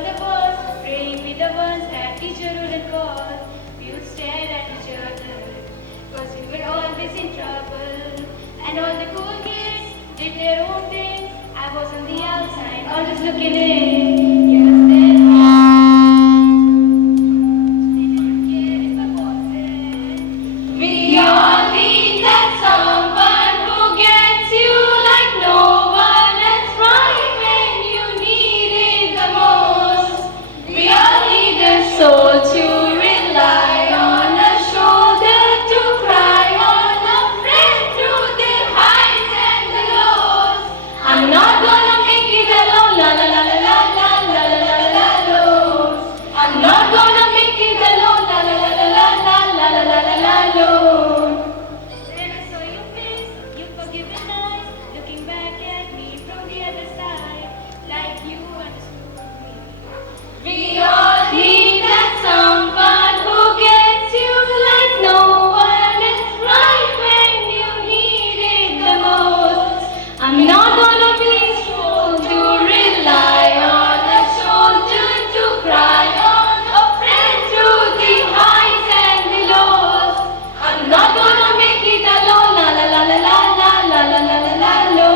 the wars, praying with the ones that teacher wouldn't call. We would stare at each other, cause we were always in trouble. And all the cool kids did their own thing. I was on the outside, always looking in. Yes, then we all need that someone who gets you like no one else, right when you need it the most. We all need a soul to rely on, a shoulder to cry on, a friend through the highs and the lows. I'm not gonna make it alone, la la la la la la la la la la la. I'm not gonna make it alone, la la la la la la la la la la la la. Then I saw your face, you forgiven eyes, looking back at me from the other side, like you understood me. We all need that someone who gets you like no one else, right when you need it the most. I'm not gonna be strong to rely on, a shoulder to cry on, a friend through the highs and the lows. I'm not gonna make it alone, la la la la la la la la la la la la.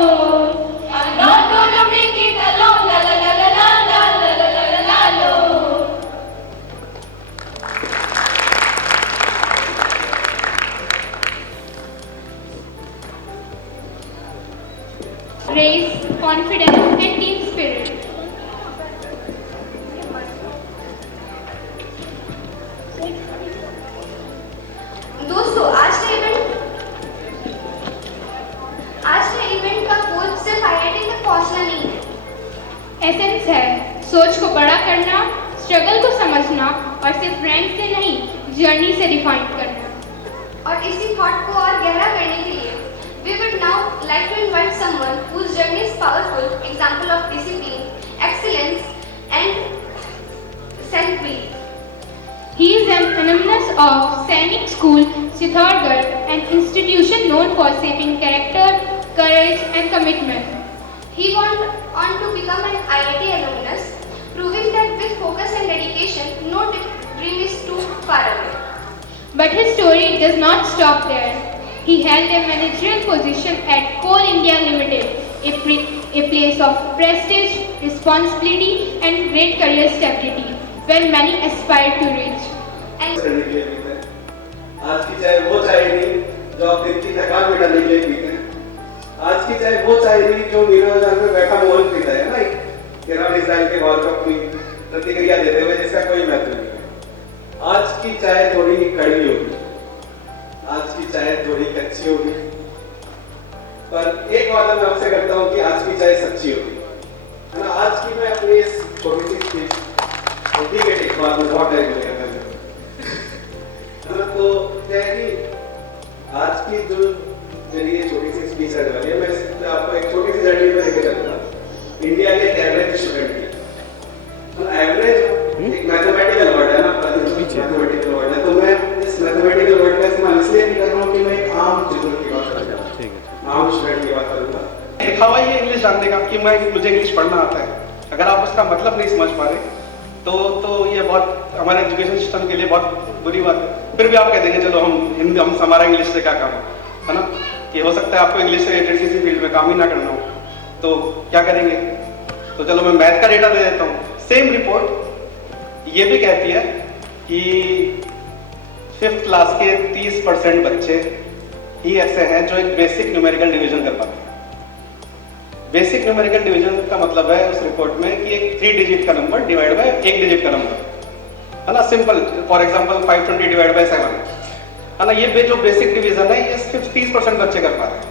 I'm not gonna make it alone, la la la la la la la la la la la la. Race, confidence, and team spirit. दोस्तों आज का event का गोल सिर्फ IIT तक पहुंचना नहीं है। Essence है सोच को बड़ा करना, स्ट्रगल को समझना और सिर्फ रैंक से नहीं जर्नी से डिफाइन करना। और इसी थॉट को और गहरा करने के लिए we would now like to invite someone whose journey is powerful example of discipline, excellence and self-belief. He is an alumnus of Sainik School, Chittorgarh, an institution known for shaping character, courage and commitment. He went on to become an IIT alumnus, proving that with focus and dedication, no dream is too far away. But his story does not stop there. He held a managerial position at Coal India Limited, a place of prestige, responsibility and great career stability, where many aspire to reach. आज की चाय वो चाय नहीं जो आप दिन की थकान मिटाने के लिए पीते हैं। आज की चाय वो चाय नहीं जो मीरा बाजार में बैठा मोहन पीता है ना, ईरान इजराइल के वॉर कप में प्रतिक्रिया देते हुए जिसका कोई महत्व नहीं है। आज की चाय थोड़ी कड़वी होगी, आज की चाय थोड़ी कच्ची होगी, पर एक वादा मैं आपसे करता हूँ कि आज की चाय सच्ची होगी, है ना। आज की मैं अपनी इस छोटी सी स्पीच ठीक है, एक बात में बहुत टाइम लगेगा, तो क्या है कि आज की जो मेरी ये छोटी सी स्पीच रहने वाली है, मैं आपको एक छोटी सी जर्नी में लेके चलूंगा इंडिया के एवरेज स्टूडेंट की। एवरेज एक मैथमेटिकल वर्ड है ना, मैथमेटिकल वर्ड है, तो मैं इस मैथमेटिकल वर्ड का इस्तेमाल इसलिए नहीं कर रहा हूँ कि मैं एक आम चित्र की बात करूँगा, आम स्टूडेंट की बात करूँगा। दिखावा ये इंग्लिश जानने का कि मुझे इंग्लिश पढ़ना आता है, अगर आप उसका मतलब नहीं समझ पा रहे तो ये बहुत हमारे एजुकेशन सिस्टम के लिए बहुत बुरी बात है। फिर भी आप कह देंगे चलो हम हमारा इंग्लिश से क्या काम है ना, कि हो सकता है आपको इंग्लिश से रिलेटेड किसी फील्ड में काम ही ना करना हो, तो क्या करेंगे। तो चलो मैं मैथ का डेटा दे देता हूँ। सेम रिपोर्ट ये भी कहती है कि 5th क्लास के 30% बच्चे ही ऐसे हैं जो एक बेसिक न्यूमेरिकल डिवीजन कर पाते हैं। बेसिक न्यूमेरिकल डिवीजन का मतलब है उस रिपोर्ट में कि एक 3 डिजिट का नंबर डिवाइड बाय 1 डिजिट का नंबर, है ना। Simple, for example 520 divide by 7, है ना। ये जो बेसिक डिवीजन है ये सिर्फ 30% बच्चे कर पा रहे हैं।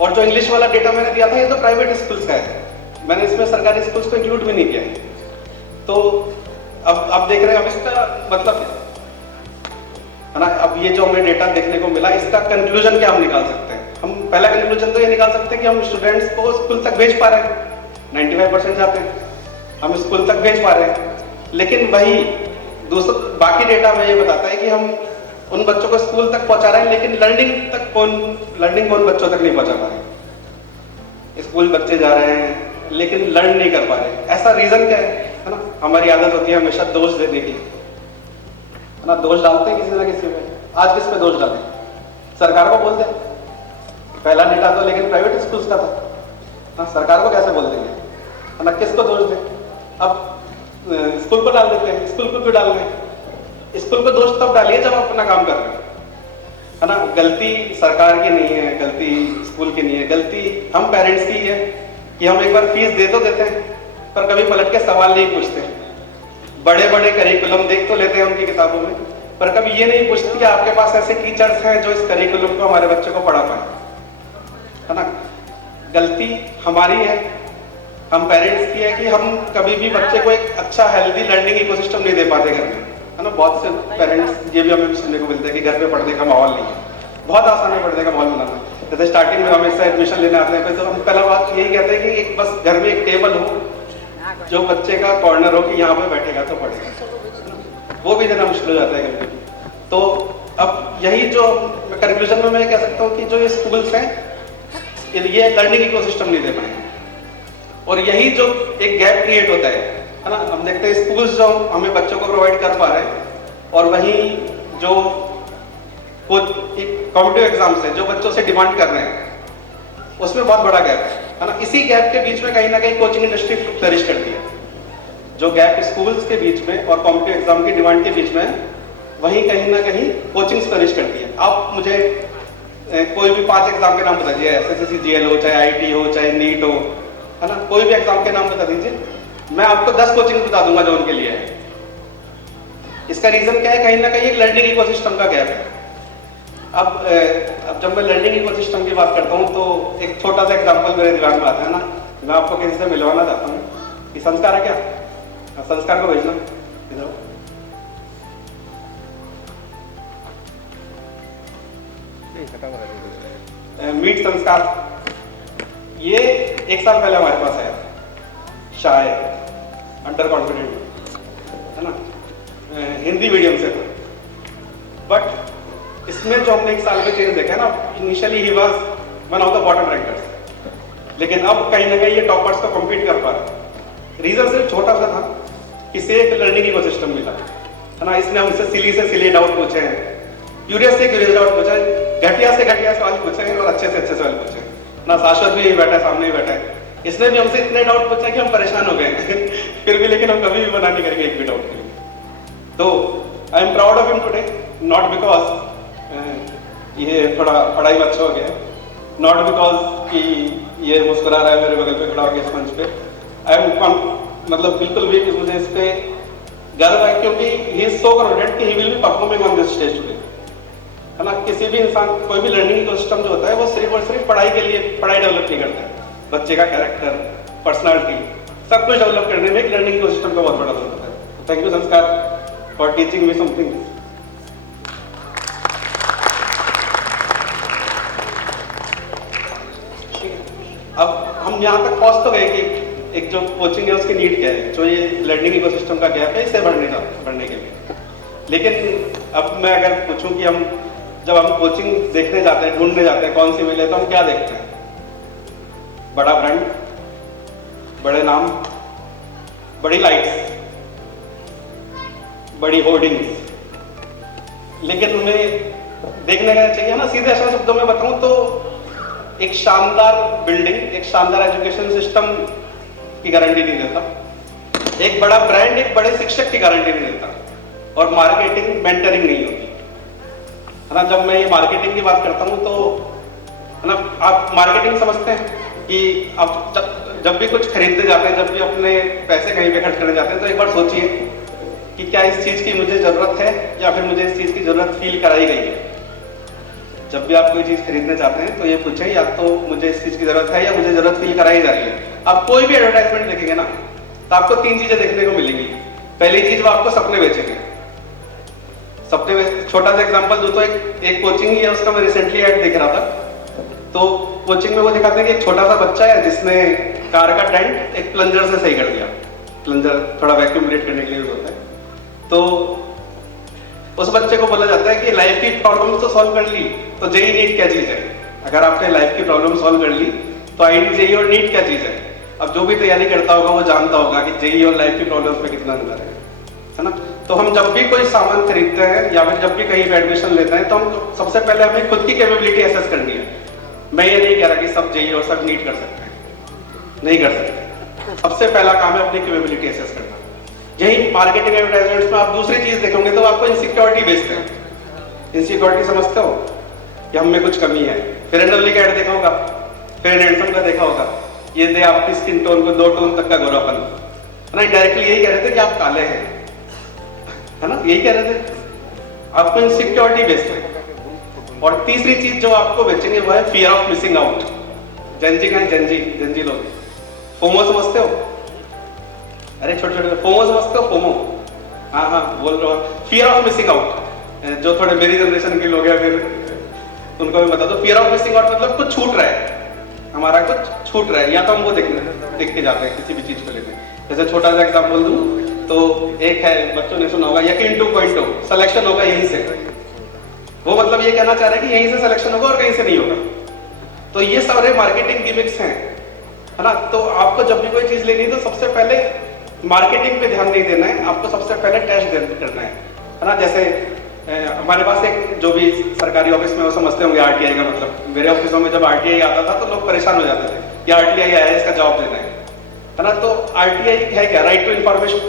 और जो इंग्लिश वाला डेटा मैंने दिया था ये तो प्राइवेट स्कूल्स का है, मैंने इसमें सरकारी स्कूल्स को इंक्लूड भी नहीं किया है। तो अब देख रहे हैं, अब इसका मतलब है ना, अब ये जो हमें डेटा देखने को मिला, इसका कंक्लूजन क्या हम निकाल सकते हैं। हम पहला कंक्लूजन तो ये निकाल सकते हैं कि हम स्टूडेंट्स को स्कूल तक भेज पा रहे हैं, 95% जाते हैं, हम स्कूल तक भेज पा रहे हैं। लेकिन वही बाकी डेटा में ये बताता है कि हम उन बच्चों को स्कूल तक पहुंचा रहे हैं, लेकिन लर्निंग कौन बच्चों तक नहीं पहुंचा पा रहे। स्कूल बच्चे जा रहे हैं लेकिन लर्न नहीं कर पा रहे, ऐसा रीजन क्या है ना। हमारी आदत होती है हमेशा दोष देने की, है ना, दोष डालते हैं किसी ना किसी पे। आज किस पे दोष डालें? सरकार को बोल दें, पहला डेटा तो लेकिन प्राइवेट स्कूल्स का था, हाँ, सरकार को कैसे बोल देंगे, है ना, किसको दोष दें? अब स्कूल को डाल देते हैं, स्कूल को क्यों डाल रहे हैं? स्कूल को दोष तब डालिए जब आप अपना काम कर रहे हैं, है ना। गलती सरकार की नहीं है, गलती स्कूल की नहीं है, गलती हम पेरेंट्स की है कि हम एक बार फीस दे तो देते हैं पर कभी पलट के सवाल नहीं पूछते। बड़े बड़े करिकुलम देख तो लेते हैं उनकी किताबों में, पर कभी ये नहीं पूछते कि आपके पास ऐसे टीचर्स हैं जो इस करिकुलम को हमारे बच्चे को पढ़ा पाए, है ना। गलती हमारी है, हम पेरेंट्स की है कि हम कभी भी बच्चे को एक अच्छा हेल्दी लर्निंग इकोसिस्टम नहीं दे पाते घर में, है ना। बहुत से पेरेंट्स ये भी हमें सुनने को मिलता है कि घर पे पढ़ने का माहौल नहीं है। बहुत आसान है पढ़ने का माहौल बनाना। जैसे स्टार्टिंग में हमेशा एडमिशन लेने आते हैं तो हम पहला बात यही कहते हैं कि एक बस घर में एक टेबल हो जो बच्चे का कॉर्नर हो कि यहाँ पे बैठेगा तो पढ़ेगा, वो भी देना मुश्किल हो जाता है कभी। तो अब यही जो कंक्लूजन में मैं कह सकता हूँ कि जो ये स्कूल्स हैं ये लर्निंग इकोसिस्टम नहीं दे पाए, और यही जो एक गैप क्रिएट होता है ना। हम देखते हैं स्कूल्स जो हमें बच्चों को प्रोवाइड कर पा रहे हैं और वहीं जो कॉम्पिटिटिव एग्जाम्स है जो बच्चों से डिमांड कर रहे हैं उसमें बहुत बड़ा गैप है ना। इसी गैप के बीच में कहीं ना कहीं कोचिंग इंडस्ट्री फ्लरिश करती है। जो गैप स्कूल्स के बीच में और कॉम्पिटिटिव एग्जाम की डिमांड के बीच में, वहीं कहीं ना कहीं कोचिंग फ्लरिश करती है। आप मुझे कोई भी 5 एग्जाम के नाम बता दीजिए, SSC GL हो, चाहे IIT हो, चाहे नीट हो, है ना, कोई भी एग्जाम के नाम बता दीजिए, मैं आपको 10 कोचिंग बता दूंगा जो उनके लिए है। इसका रीजन क्या है? कहीं ना कहीं एक लर्निंग इकोसिस्टम का गैप है। अब जब मैं लर्निंग इकोसिस्टम की बात करता हूँ तो एक छोटा सा एग्जांपल मेरे दिमाग में आता है ना, मैं आपको किसी से मिलवाना चाहता हूँ कि संस्कार है क्या, संस्कार को भेजना इधर। मीट संस्कार ये 1 साल पहले हमारे पास आया, शाय अंडर कॉन्फिडेंट, है ना, हिंदी मीडियम से था। बट इसमें जो हमने 1 साल में चेंज देखा है ना, initially he was one of the bottom rankers, लेकिन अब कहीं ना कहीं ये टॉपर्स को कम्पीट कर पा रहे। रीजन सिर्फ छोटा सा था, इसे एक लर्निंग इकोसिस्टम मिला, है ना। इसने हमसे सिली डाउट पूछे हैं, क्यूरियस से क्यूरियस डाउट पूछा है, घटिया से घटिया सवाल पूछे हैं और अच्छे से अच्छे सवाल पूछे ना। शाश्वत भी बैठा है, सामने ही बैठा है, इसने भी हमसे इतने डाउट पूछे कि हम परेशान हो गए फिर भी, लेकिन हम कभी भी मना नहीं करेंगे एक भी डाउट के लिए। तो I am proud of him today, not because ये थोड़ा पढ़ाई में अच्छा हो गया, नॉट बिकॉज कि ये मुस्कुरा रहा है मेरे बगल पे खड़ा हो गया इस मंच पे। आई एम मतलब बिल्कुल भी मुझे इस पे गर्व है, क्योंकि ही इज सो कॉन्फिडेंट कि he will be performing on this stage today, है ना। किसी भी इंसान, कोई भी लर्निंग इकोसिस्टम जो होता है वो सिर्फ और सिर्फ पढ़ाई के लिए पढ़ाई डेवलप नहीं करता है। बच्चे का कैरेक्टर, पर्सनालिटी, सब कुछ डेवलप करने में एक लर्निंग इकोसिस्टम का बहुत बड़ा रोल होता है। थैंक यू संस्कार फॉर टीचिंग मी समथिंग। अब हम यहाँ तक पहुँच तो गए कि एक जो कोचिंग है उसकी नीड क्या है, जो ये लर्निंग इकोसिस्टम का गैप है इसे बढ़ने के लिए। लेकिन अब मैं अगर पूछूं कि हम जब हम कोचिंग देखने जाते हैं, ढूंढने जाते हैं कौन सी मिले, तो हम क्या देखते हैं? बड़ा ब्रांड, बड़े नाम, बड़ी लाइट्स, बड़ी होर्डिंग्स। लेकिन हमें देखने का चाहिए ना, सीधे ऐसे शब्दों में बताऊं तो एक शानदार बिल्डिंग, एक शानदार एजुकेशन सिस्टम की गारंटी नहीं देता, एक बड़ा ब्रांड एक बड़े शिक्षक की गारंटी नहीं देता, और मार्केटिंग मेंटरिंग नहीं होती, है ना। जब मैं ये मार्केटिंग की बात करता हूँ तो, है ना, आप मार्केटिंग समझते हैं कि आप जब भी कुछ खरीदने जाते हैं, जब भी अपने पैसे कहीं पे खर्च करने जाते हैं, तो एक बार सोचिए कि क्या इस चीज़ की मुझे ज़रूरत है या फिर मुझे इस चीज़ की ज़रूरत फील कराई गई है। जब भी आप कोई चीज़ खरीदने जाते हैं तो ये पूछें या तो मुझे इस चीज़ की ज़रूरत है या मुझे ज़रूरत फील कराई जा रही है। आप कोई भी एडवर्टाइजमेंट देखेंगे ना तो आपको 3 चीज़ें देखने को मिलेंगी। पहली चीज़, वो आपको सपने बेचेंगे। सपने, छोटा सा एग्जांपल दूं तो एक कोचिंग ही है, उसका मैं रिसेंटली ऐड देख रहा था। तो कोचिंग में वो दिखाते हैं कि एक छोटा सा बच्चा है जिसने कार का डेंट एक प्लंजर से सही कर दिया। प्लंजर थोड़ा वैक्यूम क्रिएट करने के लिए यूज होता है। तो उस बच्चे को बोला जाता है कि लाइफ की प्रॉब्लम तो सॉल्व कर ली, तो जेई नीट क्या चीज है? अगर आपने लाइफ की प्रॉब्लम सॉल्व कर ली तो आईआईटी जेई और नीट क्या चीज है? अब जो भी तैयारी करता होगा वो जानता होगा कि जेई और लाइफ की प्रॉब्लम्स में कितना अंतर है ना। तो हम जब भी कोई सामान खरीदते हैं या फिर जब भी कहीं पे एडमिशन लेते हैं तो हम सबसे पहले हमें खुद की कैपेबिलिटी एसेस करनी है। मैं ये नहीं कह रहा कि सब जेई और सब नीट कर सकते हैं, नहीं कर सकते। सबसे पहला काम है अपनी कैपेबिलिटी एसेस करना। यही मार्केटिंग एडवर्टाइजमेंट्स में आप दूसरी चीज देखोगे तो आपको इनसिक्योरिटी बेचते हैं। इनसिक्योरिटी समझते हो कि हम में कुछ कमी है। फेयर एंड लवली का ऐड देखा होगा, फेयर एंड हैंडसम का देखा होगा, ये दे आपकी स्किन टोन को 2 टोन तक का गोरापन, है ना। डायरेक्टली यही कह रहे थे कि आप काले हैं, है ना, यही कह रहे थे। आपको इनसिक्योरिटी बेचते हैं। और तीसरी चीज जो आपको बेचेंगे वो है fear of missing out. Gen Z लोग फोमो समझते हो? अरे छोटे छोटे फोमो समझते हो? फोमो, हाँ बोल रहा हूँ, फियर ऑफ मिसिंग आउट। जो थोड़े मेरी जनरेशन के लोग हैं फिर उनको भी बता दो। फियर ऑफ मिसिंग आउट मतलब कुछ छूट रहा है, हमारा कुछ छूट रहा है, या तो हम वो देख के जाते हैं किसी भी चीज को लेकर। जैसे छोटा सा एग्जाम्पल दूं तो एक है, बच्चों ने सुना होगा यकीन 2.0, सिलेक्शन होगा यहीं से। वो मतलब ये कहना चाह रहे हैं कि यहीं से सिलेक्शन होगा और कहीं से नहीं होगा। तो ये सारे मार्केटिंग गिमिक्स हैं, है ना। तो आपको जब भी कोई चीज लेनी है तो सबसे पहले मार्केटिंग पे ध्यान नहीं देना है, आपको सबसे पहले टेस्ट करना है ना। जैसे हमारे पास एक जो भी सरकारी ऑफिस में वो समझते होंगे आरटीआई का मतलब। मेरे ऑफिसों में जब आरटीआई आता था तो लोग परेशान हो जाते थे कि आरटीआई आया है, इसका जवाब देना है ना। तो आरटीआई है क्या? Right to information.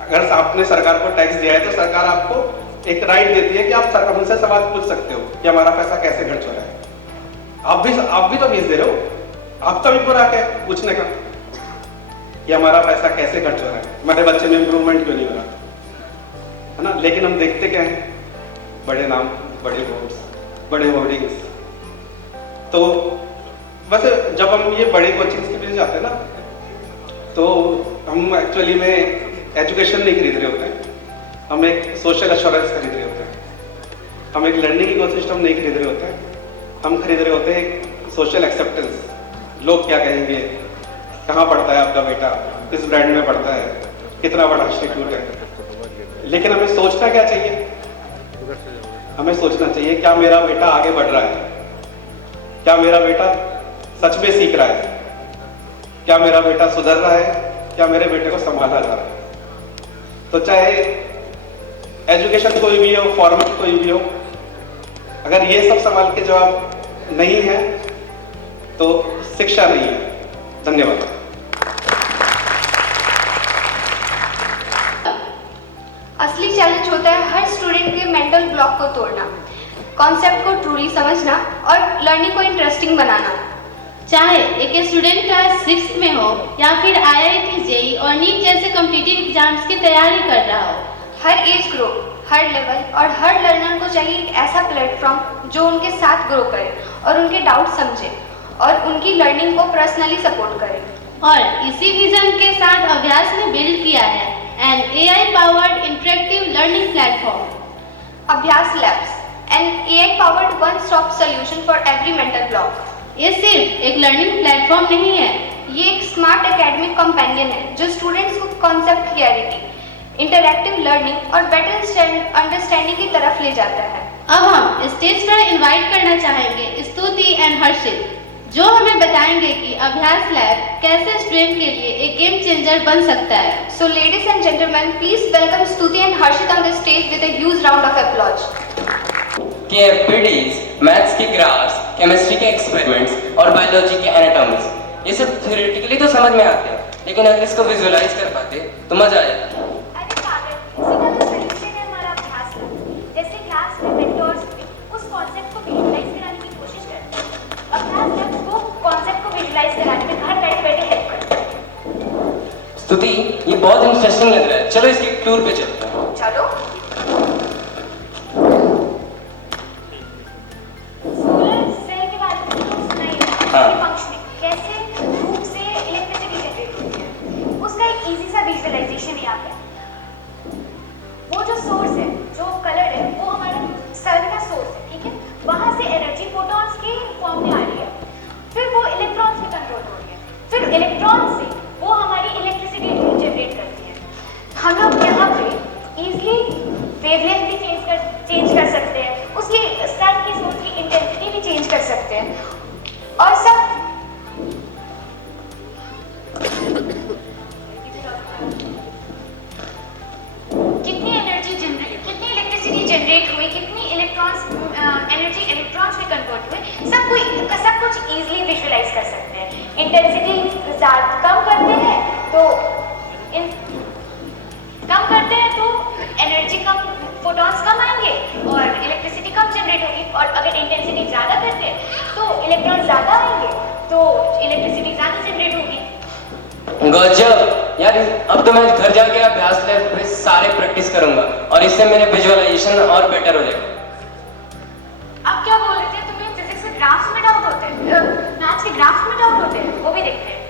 अगर आपने सरकार को टैक्स दिया है तो सरकार आपको एक राइट देती है कि आप सरकार उनसे सवाल पूछ सकते हो कि हमारा पैसा कैसे खर्च हो रहा है। आप भी तो फीस दे रहे हो, आपका भी पूरा है पूछने का कि हमारा पैसा कैसे खर्च हो रहा है, हमारे बच्चे में इंप्रूवमेंट क्यों नहीं हो रहा, है ना। लेकिन हम देखते क्या है? बड़े नाम, बड़े बोर्ड्स, बड़े होर्डिंग्स। तो वैसे जब हम ये बड़े कोचिंग्स के बीच जाते हैं ना तो हम एक्चुअली में एजुकेशन नहीं खरीद रहे होते हैं, हम एक सोशल एश्योरेंस खरीद रहे होते हैं। हम एक लर्निंग इकोसिस्टम नहीं खरीद रहे होते हैं, हम खरीद रहे होते हैं एक सोशल एक्सेप्टेंस। लोग क्या कहेंगे, कहाँ पढ़ता है आपका बेटा, किस ब्रांड में पढ़ता है, कितना बड़ा इंस्टीट्यूट है। लेकिन हमें सोचना क्या चाहिए? हमें सोचना चाहिए क्या मेरा बेटा आगे बढ़ रहा है, क्या मेरा बेटा सच में सीख रहा है, क्या मेरा बेटा सुधर रहा है, क्या मेरे बेटे को संभाला जा रहा है। तो चाहे एजुकेशन कोई भी हो, फॉर्मेट कोई भी हो, अगर ये सब सवाल के जवाब नहीं है तो शिक्षा नहीं है। धन्यवाद। असली चैलेंज होता है हर स्टूडेंट के मेंटल ब्लॉक को तोड़ना, कॉन्सेप्ट को ट्रूली समझना और लर्निंग को इंटरेस्टिंग बनाना। चाहे एक स्टूडेंट क्लास 6 में हो या फिर IIT, जेई और नीट जैसे कॉम्पिटिटिव एग्जाम्स की तैयारी कर रहा हो, हर एज ग्रुप, हर लेवल और हर लर्नर को चाहिए एक ऐसा प्लेटफॉर्म जो उनके साथ ग्रो करे और उनके डाउट समझे और उनकी लर्निंग को पर्सनली सपोर्ट करे। और इसी विजन के साथ अभ्यास ने बिल्ड किया है an AI powered interactive learning platform, Abhyas labs, an AI powered one stop solution for every mental block. ये सिर्फ एक लर्निंग प्लेटफॉर्म नहीं है, ये एक स्मार्ट एकेडमिक कंपेनियन है जो स्टूडेंट्स को कॉन्सेप्ट क्लैरिटी, इंटरैक्टिव लर्निंग और बेटर अंडरस्टैंडिंग की तरफ ले जाता है। अब हम स्टेज पर इनवाइट करना चाहेंगे स्तुति एंड हर्षित, जो हमें बताएंगे कि अभ्यास लैब कैसे स्टूडेंट के लिए एक गेम चेंजर बन सकता है। So ladies and gentlemen, please welcome Stuti and Harshit on the stage with a huge round of applause. KFPDs, maths के ग्राफ्स, केमिस्ट्री के एक्सपेरिमेंट्स और बायोलॉजी के एनाटॉमीज, ये सब थ्योरेटिकली तो समझ में आते हैं, लेकिन अगर इसको विजुअलाइज कर पाते तो मजा आ जाता। अरे पागल, इसी का तो सॉल्यूशन है हमारा अभ्यास लैब। जैसे क्लास में मेंटर्स उस कॉन्सेप्ट को विजुअलाइज कराने की कोशिश करते हैं, अभ्यास लैब को कॉन्सेप्ट को विजुअलाइज कराने में घर बैठे बैठे हेल्प करते हैं। स्तुति, ये बहुत इंटरेस्टिंग लग रहा है, चलो इसके टूर पे चलते हैं। चलो। सोलर सेल के बारे में तो सुना ही है। हाँ। फंक्शनिंग कैसे धूप से इलेक्ट्रिसिटी जनरेट होती है, उसका एक इजी सा विजुअलाइजेशन यहाँ पे। वो जो सोर्स है, जो कलर है, वो हमारे सन का सोर्स है, ठीक है। वहाँ से एनर्जी फोटॉन्स के फॉर्म में आ रही है, फिर वो इलेक्ट्रॉन्स में कंट्रोल हो रही है, फिर इलेक्ट्रॉन से वो हमारी इलेक्ट्रिसिटी जनरेट करती है। हम लोग यहाँ पे इंटेंसिटी कम करते हैं तो एनर्जी कम, फोटॉन्स कम आएंगे और इलेक्ट्रिसिटी कम जनरेट होगी। और अगर इंटेंसिटी ज़्यादा करते हैं तो इलेक्ट्रॉन ज़्यादा आएंगे तो इलेक्ट्रिसिटी ज़्यादा जनरेट होगी। गजब यार, अब तो मैं घर जाके अभ्यास लैब पे सारे प्रैक्टिस करूंगा और इससे मेरे विजुअलाइजेशन और बेटर हो जाएगा। आप क्या बोल रहे थे? तुम्हें फिजिक्स के ग्राफ्स में डाउट होते हैं, मैथ्स के ग्राफ्स में डाउट होते हैं, वो भी देखते हैं।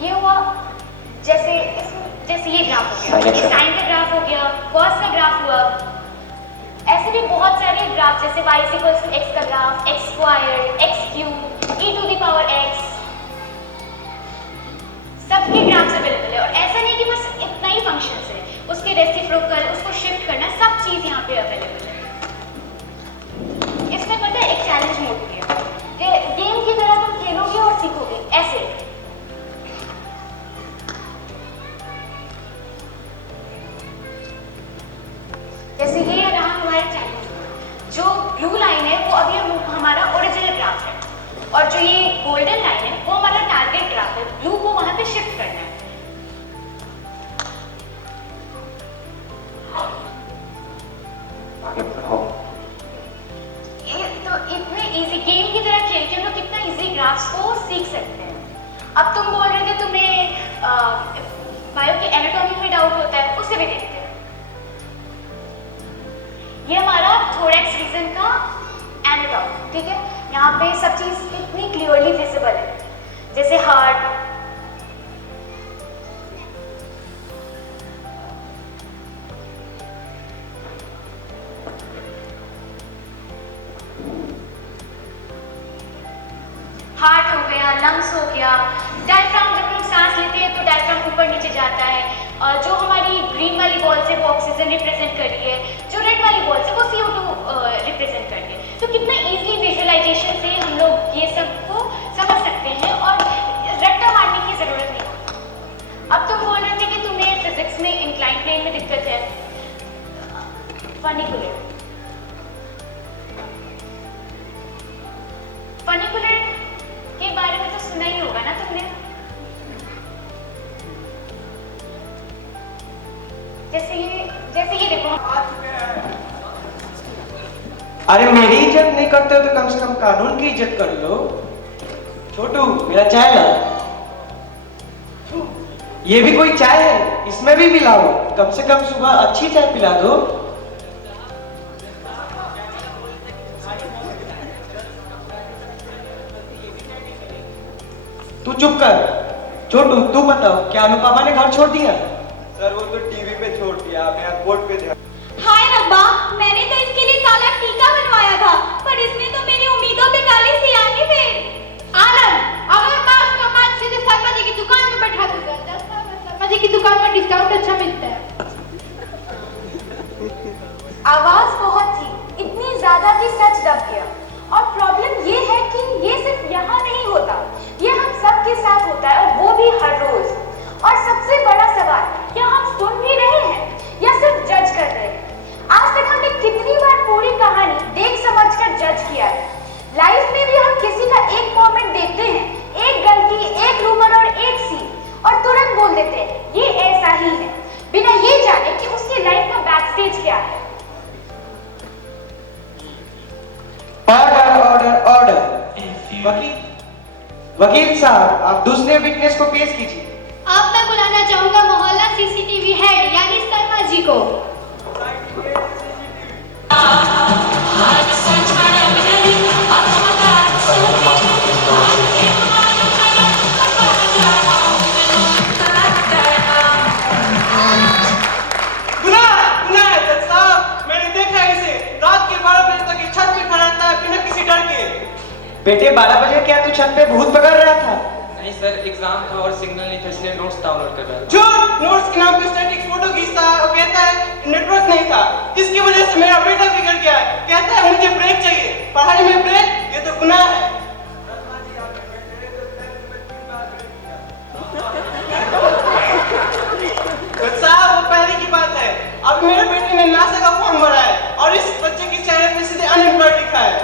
ये हुआ जैसे ये ग्राफ हो गया, साइन का ग्राफ हो गया, कॉस का ग्राफ हुआ। ऐसे भी बहुत सारे ग्राफ जैसे y = x का ग्राफ, x², x³ e⁻x, सबके ग्राफ्स अवेलेबल है। और ऐसा नहीं कि बस इतना ही फंक्शंस है, उसके रेसिप्रोकल, उसको शिफ्ट करना, सब चीज़ यहाँ पे अवेलेबल है। इसमें पता है एक चैलेंज मोड भी है कि गेम की तरह तुम खेलोगे और सीखोगे ऐसे। जैसे ये रहा हमारा चैलेंज, जो ब्लू लाइन है वो अभी हमारा ओरिजिनल ग्राफ है और जो ये गोल्डन लाइन है वो हमारा टारगेट ग्राफ है। ब्लू को वहां पे शिफ्ट करना है। ये तो इतने इजी गेम की तरह खेल के हम लोग कितना इजी ग्राफ्स को सीख सकते हैं। अब तुम बोल रहे थे तुम्हें बायो के एनाटॉमी में डाउट होता है, उसे भी देखते हैं। ये हमारा थोरैक्स रीजन का एनाटॉमी, ठीक है। यहाँ पे सब चीज इतनी क्लियरली विजिबल है, जैसे हार्ट, हो गया, लंग्स हो गया, डायफ्राम। जब लोग सांस लेते हैं तो डायफ्राम ऊपर नीचे जाता है। और जो हमारी ग्रीन वाली बॉल्स है वो ऑक्सीजन रिप्रेजेंट कर रही है, जो रेड वाली बॉल्स है वो CO2 रिप्रेजेंट कर रही है। तो कितना इजीली विजुअलाइजेशन से हम लोग ये सब को समझ सकते हैं और रट्टा मारने की जरूरत नहीं होती। अब तुम बोल रहे थे कि तुम्हें फिजिक्स में इंक्लाइन प्लेन में दिक्कत है, फनिकुलर के बारे में तो सुना ही होगा ना तुमने। जैसे ये देखो। अरे मेरी इज्जत नहीं करते हो तो कम से कम कानून की इज्जत कर लो। छोटू मेरा चाय ला। ये भी कोई चाय है? इसमें भी मिलाओ, कम से कम सुबह अच्छी चाय पिला दो। तू चुप कर। छोटू तू बताओ, क्या अनुपमा ने घर छोड़ दिया? सर वो तो टीवी पे छोड़ दिया, आप यहाँ कोर्ट पे ध्यान। हाय रब्बा, मैंने तो इसके लिए काला टीका बनवाया था, पर इसने तो मेरी उम्मीदों पे काली सियाही फेर। आनंद, अगर मैं उसको आज सीधे शर्मा जी की दुकान में बैठा दूंगा, शर्मा जी की दुकान में डिस्काउंट अच्छा मिलता है। आवाज बहुत थी, इतनी ज्यादा कि सच दब गया। और प्रॉब्लम ये है कि ये सिर्फ यहाँ नहीं होता, ये हम सब के साथ होता है और वो भी हर रोज। और सबसे बड़ा सवाल, क्या हम सुन भी रहे हैं या सिर्फ जज कर रहे हैं? आज तक हमने कितनी बार पूरी कहानी देख समझकर जज किया है। लाइफ में भी हम किसी का एक मोमेंट देखते हैं, एक गलती, एक रूमर और एक सीन, और तुरंत बोल देते हैं ये ऐसा ही है, बिना ये जाने कि उसकी लाइफ का बैक स्टेज क्या है। Order order order. वकील साहब, आप दूसरे विटनेस को पेश कीजिए। अब मैं बुलाना चाहूंगा मोहल्ला CCTV हेड यानी शर्मा जी को। बेटे 12 बजे क्या तू छत पे भूत पकड़ रहा था? नहीं सर, एग्जाम था और सिग्नल नहीं था इसलिए नोट्स डाउनलोड कर रहा था। झूठ! नोट्स के नाम पे स्टैटिक फोटो खींचता है और कहता है नेटवर्क नहीं था, इसकी वजह से मेरा बेटा बिगड़ गया है। कहता है मुझे ब्रेक चाहिए, पढ़ाई में ब्रेक, ये तो गुनाह है। साहब वो पहले की बात है, अब मेरे बेटे ने नासा का फॉर्म भरा है और इस बच्चे के चेहरे पे सीधे अनएम्प्लॉयड लिखा है।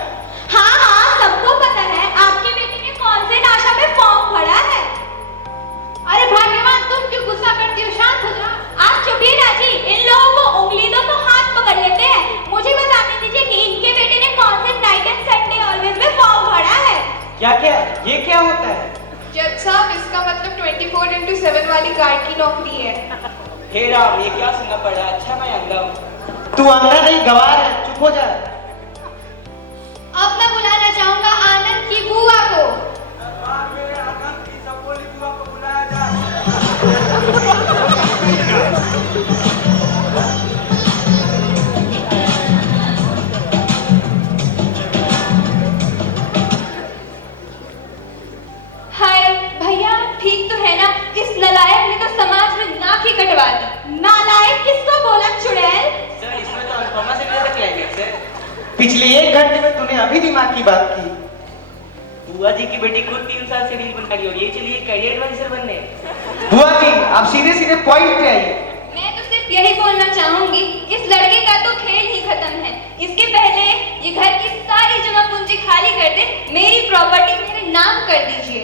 हाँ हाँ, सबको पता है क्या क्या ये क्या होता है? जज साहब, इसका मतलब 24/7 वाली गार्ड की नौकरी है। हे राम, ये क्या सुनना पड़ा? अच्छा मैं अंधा हूँ। तू अंधा नहीं, गवार है, चुप हो जा। अब मैं बुलाना चाहूंगा आनंद की बुआ को। हाय भैया, ठीक तो है ना? इस नालायक ने तो समाज में नाक ही कटवा दी। नालायक किसको बोला, चुड़ैल? सर इसमें तो अनुपमा से नहीं क्लाइमेक्स है। पिछले 1 घंटे में तूने अभी दिमाग की बात की। बुआ जी की बेटी खुद 3 साल से रील बना रही है और ये चलिए करियर एडवाइजर बनने। बुआ जी, आप सीधे सीधे पॉइंट पे आइए। मैं तो सिर्फ यही बोलना चाहूंगी, इस लड़के का तो खेल ही खत्म है। इसके पहले ये घर की सारी जमा पूंजी खाली कर दे, मेरी प्रॉपर्टी मेरे नाम कर दीजिए।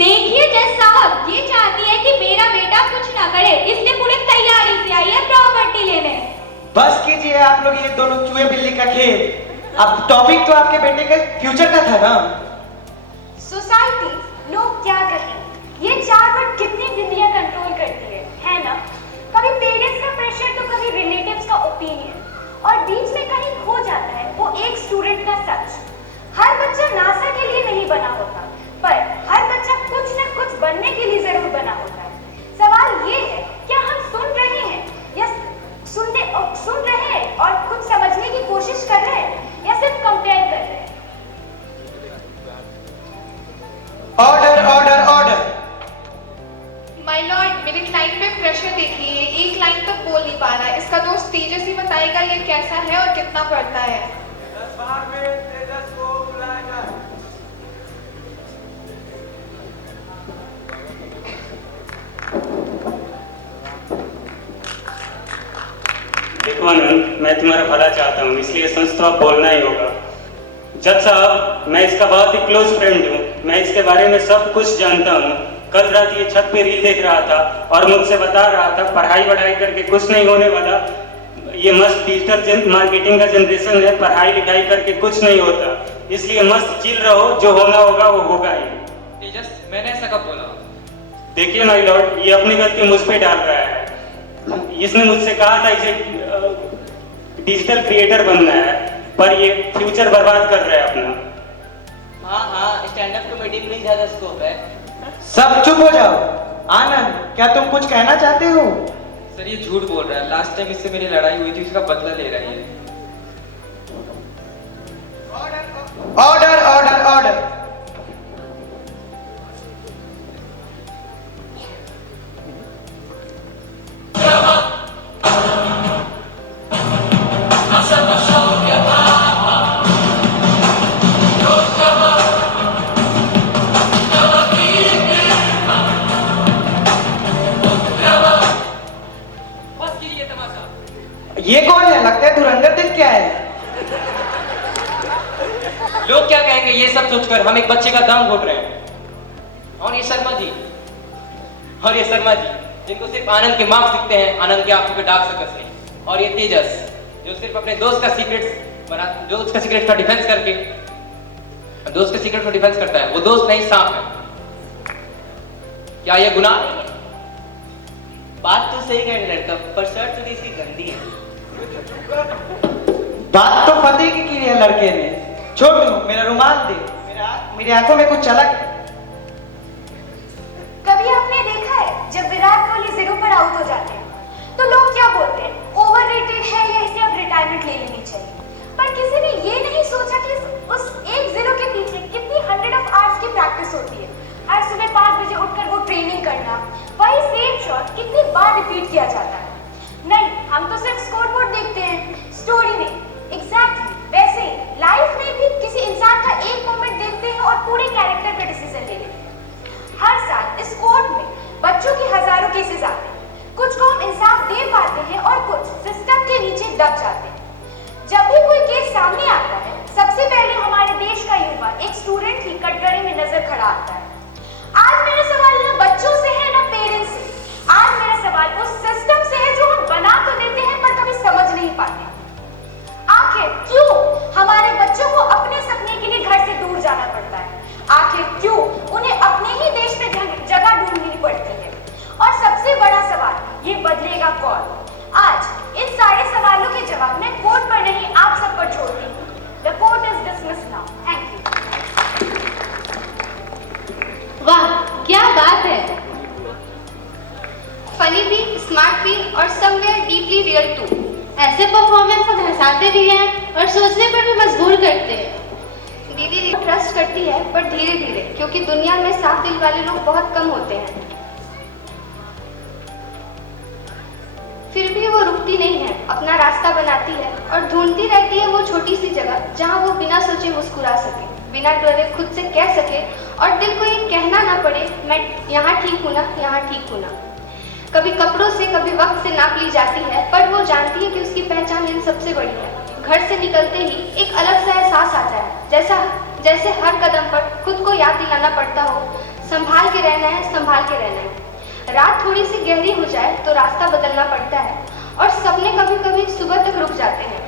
देखिए जज साहब, ये चाहती है कि मेरा बेटा कुछ ना करे, इसलिए पूरी तैयारी से आई है प्रॉपर्टी लेने। बस कीजिए आप लोग ये दोनों चूहे बिल्ली का खेल। अब टॉपिक तो आपके बेटे के फ्यूचर का था ना। सोसाइटी, लोग क्या कहें, ये 4 वर्ड कितनी जिंदगियां कंट्रोल करती है ना? कभी पेरेंट्स का प्रेशर तो कभी रिलेटिव्स का ओपिनियन, और बीच में कहीं खो जाता है वो एक स्टूडेंट का सच। हर बच्चा नासा के लिए नहीं बना होता, पर हर बच्चा कुछ न कुछ बनने के लिए जरूर बना होता है। सवाल ये है, क्या हम सुन रहे हैं या सुन रहे हैं और कुछ समझने की कोशिश कर रहे हैं, या सिर्फ कंपेयर कर रहे हैं? Order order order. My Lord, मेरे क्लाइंट पे प्रेशर देखिए, एक लाइन तक बोल नहीं पा रहा है। इसका दोस्त तेजस ही बताएगा ये कैसा है और कितना पढ़ता है। देखो आनंद, मैं तुम्हारा भला चाहता हूँ, इसलिए सच तो अब बोलना ही होगा। जज साहब, मैं इसका बहुत ही क्लोज फ्रेंड हूँ, मैं इसके बारे में सब कुछ जानता हूँ। कल रात ये छत पे रील देख रहा था और मुझसे बता रहा था पढ़ाई वढ़ाई करके कुछ नहीं होने वाला, ये मस्त डिजिटल मार्केटिंग का जनरेशन है, पढ़ाई लिखाई करके कुछ नहीं होता, इसलिए मस्त चिल रहो, जो होना होगा वो होगा ही। तेजस, मैंने ऐसा कब बोला? देखिए माय लॉर्ड, ये अपनी गलती मुझ पे डाल रहा है। इसने मुझसे कहा था इसे डिजिटल क्रिएटर बनना है, पर ये फ्यूचर बर्बाद कर रहा है अपना। हाँ, स्टैंड अप कॉमेडी में ज्यादा स्कोप है। सब चुप हो जाओ। आनंद, क्या तुम कुछ कहना चाहते हो? सर ये झूठ बोल रहा है, लास्ट टाइम इससे मेरी लड़ाई हुई थी, उसका बदला ले रही है। Order order order. ये कौन है? लगता है धुरंधर दिख क्या है? लोग क्या कहेंगे ये सब सोचकर हम एक बच्चे का दम घोट रहे हैं। और ये शर्मा जी जिनको सिर्फ आनंद के मार्क्स दिखते हैं, आनंद के आंखों के डार्क सर्कल्स नहीं। और ये तेजस जो सिर्फ अपने दोस्त का सीक्रेट का डिफेंस करता है, वो दोस्त नहीं सांप है। क्या ये गुनाह नहीं है? बात तो सही कह रहे लड़का, पर शर्ट थोड़ी सी गंदी है। बात तो फतेह की है लड़के ने। छोटू, मेरा रुमाल दे, मेरी आंखों में कुछ चला। कभी आपने देखा है जब विराट कोहली 0 पर आउट हो जाते हैं तो लोग क्या बोलते हैं, ओवररेटेड है या इसे अब रिटायरमेंट ले लेनी चाहिए। पर किसी ने ये नहीं सोचा कि उस एक 0 के पीछे कितनी 100 ऑफ आवर्स की प्रैक्टिस होती है। हर सुबह 5 बजे उठकर वो ट्रेनिंग करना, वही सेम शॉट कितनी बार रिपीट किया जाता है। नहीं, हम तो सिर्फ स्कोरबोर्ड देखते हैं, स्टोरी नहीं। एग्जैक्टली वैसे ही लाइफ में भी किसी इंसान का एक मोमेंट देखते हैं और पूरे कैरेक्टर पे डिसीजन ले लेते हैं। हर साल इस कोर्ट में बच्चों की हजारों केसेस आते हैं, कुछ को हम इंसाफ दे पाते हैं और कुछ सिस्टम के नीचे दब जाते हैं। जब भी कोई केस सामने आता है, सबसे पहले हमारे देश का युवा एक स्टूडेंट की कटघरे में नजर खड़ा आता है। आज मेरा सवाल ना बच्चों से है ना पेरेंट्स से, आज मेरा सवाल उस सिस्टम से है जो हम बना तो देते हैं पर कभी समझ नहीं पाते। आखिर क्यों उन्हें अपने ही देश में जगह ढूंढनी पड़ती है? और सबसे बड़ा सवाल, ये बदलेगा कौन? आज इन सारे सवालों के जवाब मैं कोर्ट पर नहीं आप सब पर छोड़ती हूँ। The court is dismissed now. Thank you. वाह, क्या बात है। फनी भी, स्मार्ट भी और समवेयर डीपली रियल टू। ऐसे परफॉर्मेंस हम हंसाते भी हैं और सोचने पर भी मजबूर करते हैं। दीदी ट्रस्ट करती है पर धीरे धीरे, क्योंकि दुनिया में साफ दिल वाले लोग बहुत कम होते हैं। फिर भी वो रुकती नहीं है, अपना रास्ता बनाती है और ढूंढती रहती है वो छोटी सी जगह जहाँ वो बिना सोचे मुस्कुरा सके, बिना डरे खुद से कह सके और दिल को ये कहना ना पड़े, मैं यहाँ ठीक हूँ ना, यहाँ ठीक हूँ ना। कभी कपड़ों से, कभी वक्त से नाप ली जाती है, पर वो जानती है कि उसकी पहचान इन सबसे बड़ी है। घर से निकलते ही एक अलग सा एहसास आता है, जैसे हर कदम पर खुद को याद दिलाना पड़ता हो, संभाल के रहना है, संभाल के रहना है। रात थोड़ी सी गहरी हो जाए तो रास्ता बदलना पड़ता है और सपने कभी कभी सुबह तक रुक जाते हैं।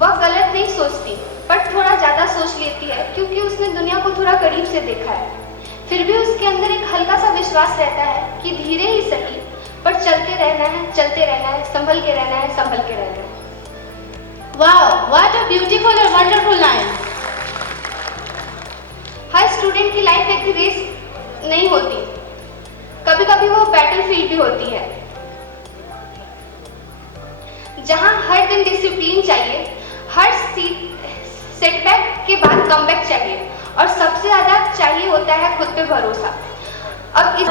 वह गलत नहीं सोचती, पर थोड़ा ज्यादा सोच लेती है, क्योंकि उसने दुनिया को थोड़ा करीब से देखा है। फिर भी उसके अंदर एक हल्का सा विश्वास रहता है कि धीरे ही सही, पर चलते रहना है, चलते रहना है, संभल के रहना है, संभल के रहना है। वाओ, व्हाट अ ब्यूटीफुल और वंडरफुल लाइन। हर स्टूडेंट की लाइफ एक रेस नहीं होती, कभी कभी वो बैटलफील्ड भी होती है, जहां हर दिन डिसिप्लिन चाहिए, हर सेटबैक के बाद कमबैक चाहिए और सबसे ज्यादा चाहिए होता है खुद पे भरोसा। अब इस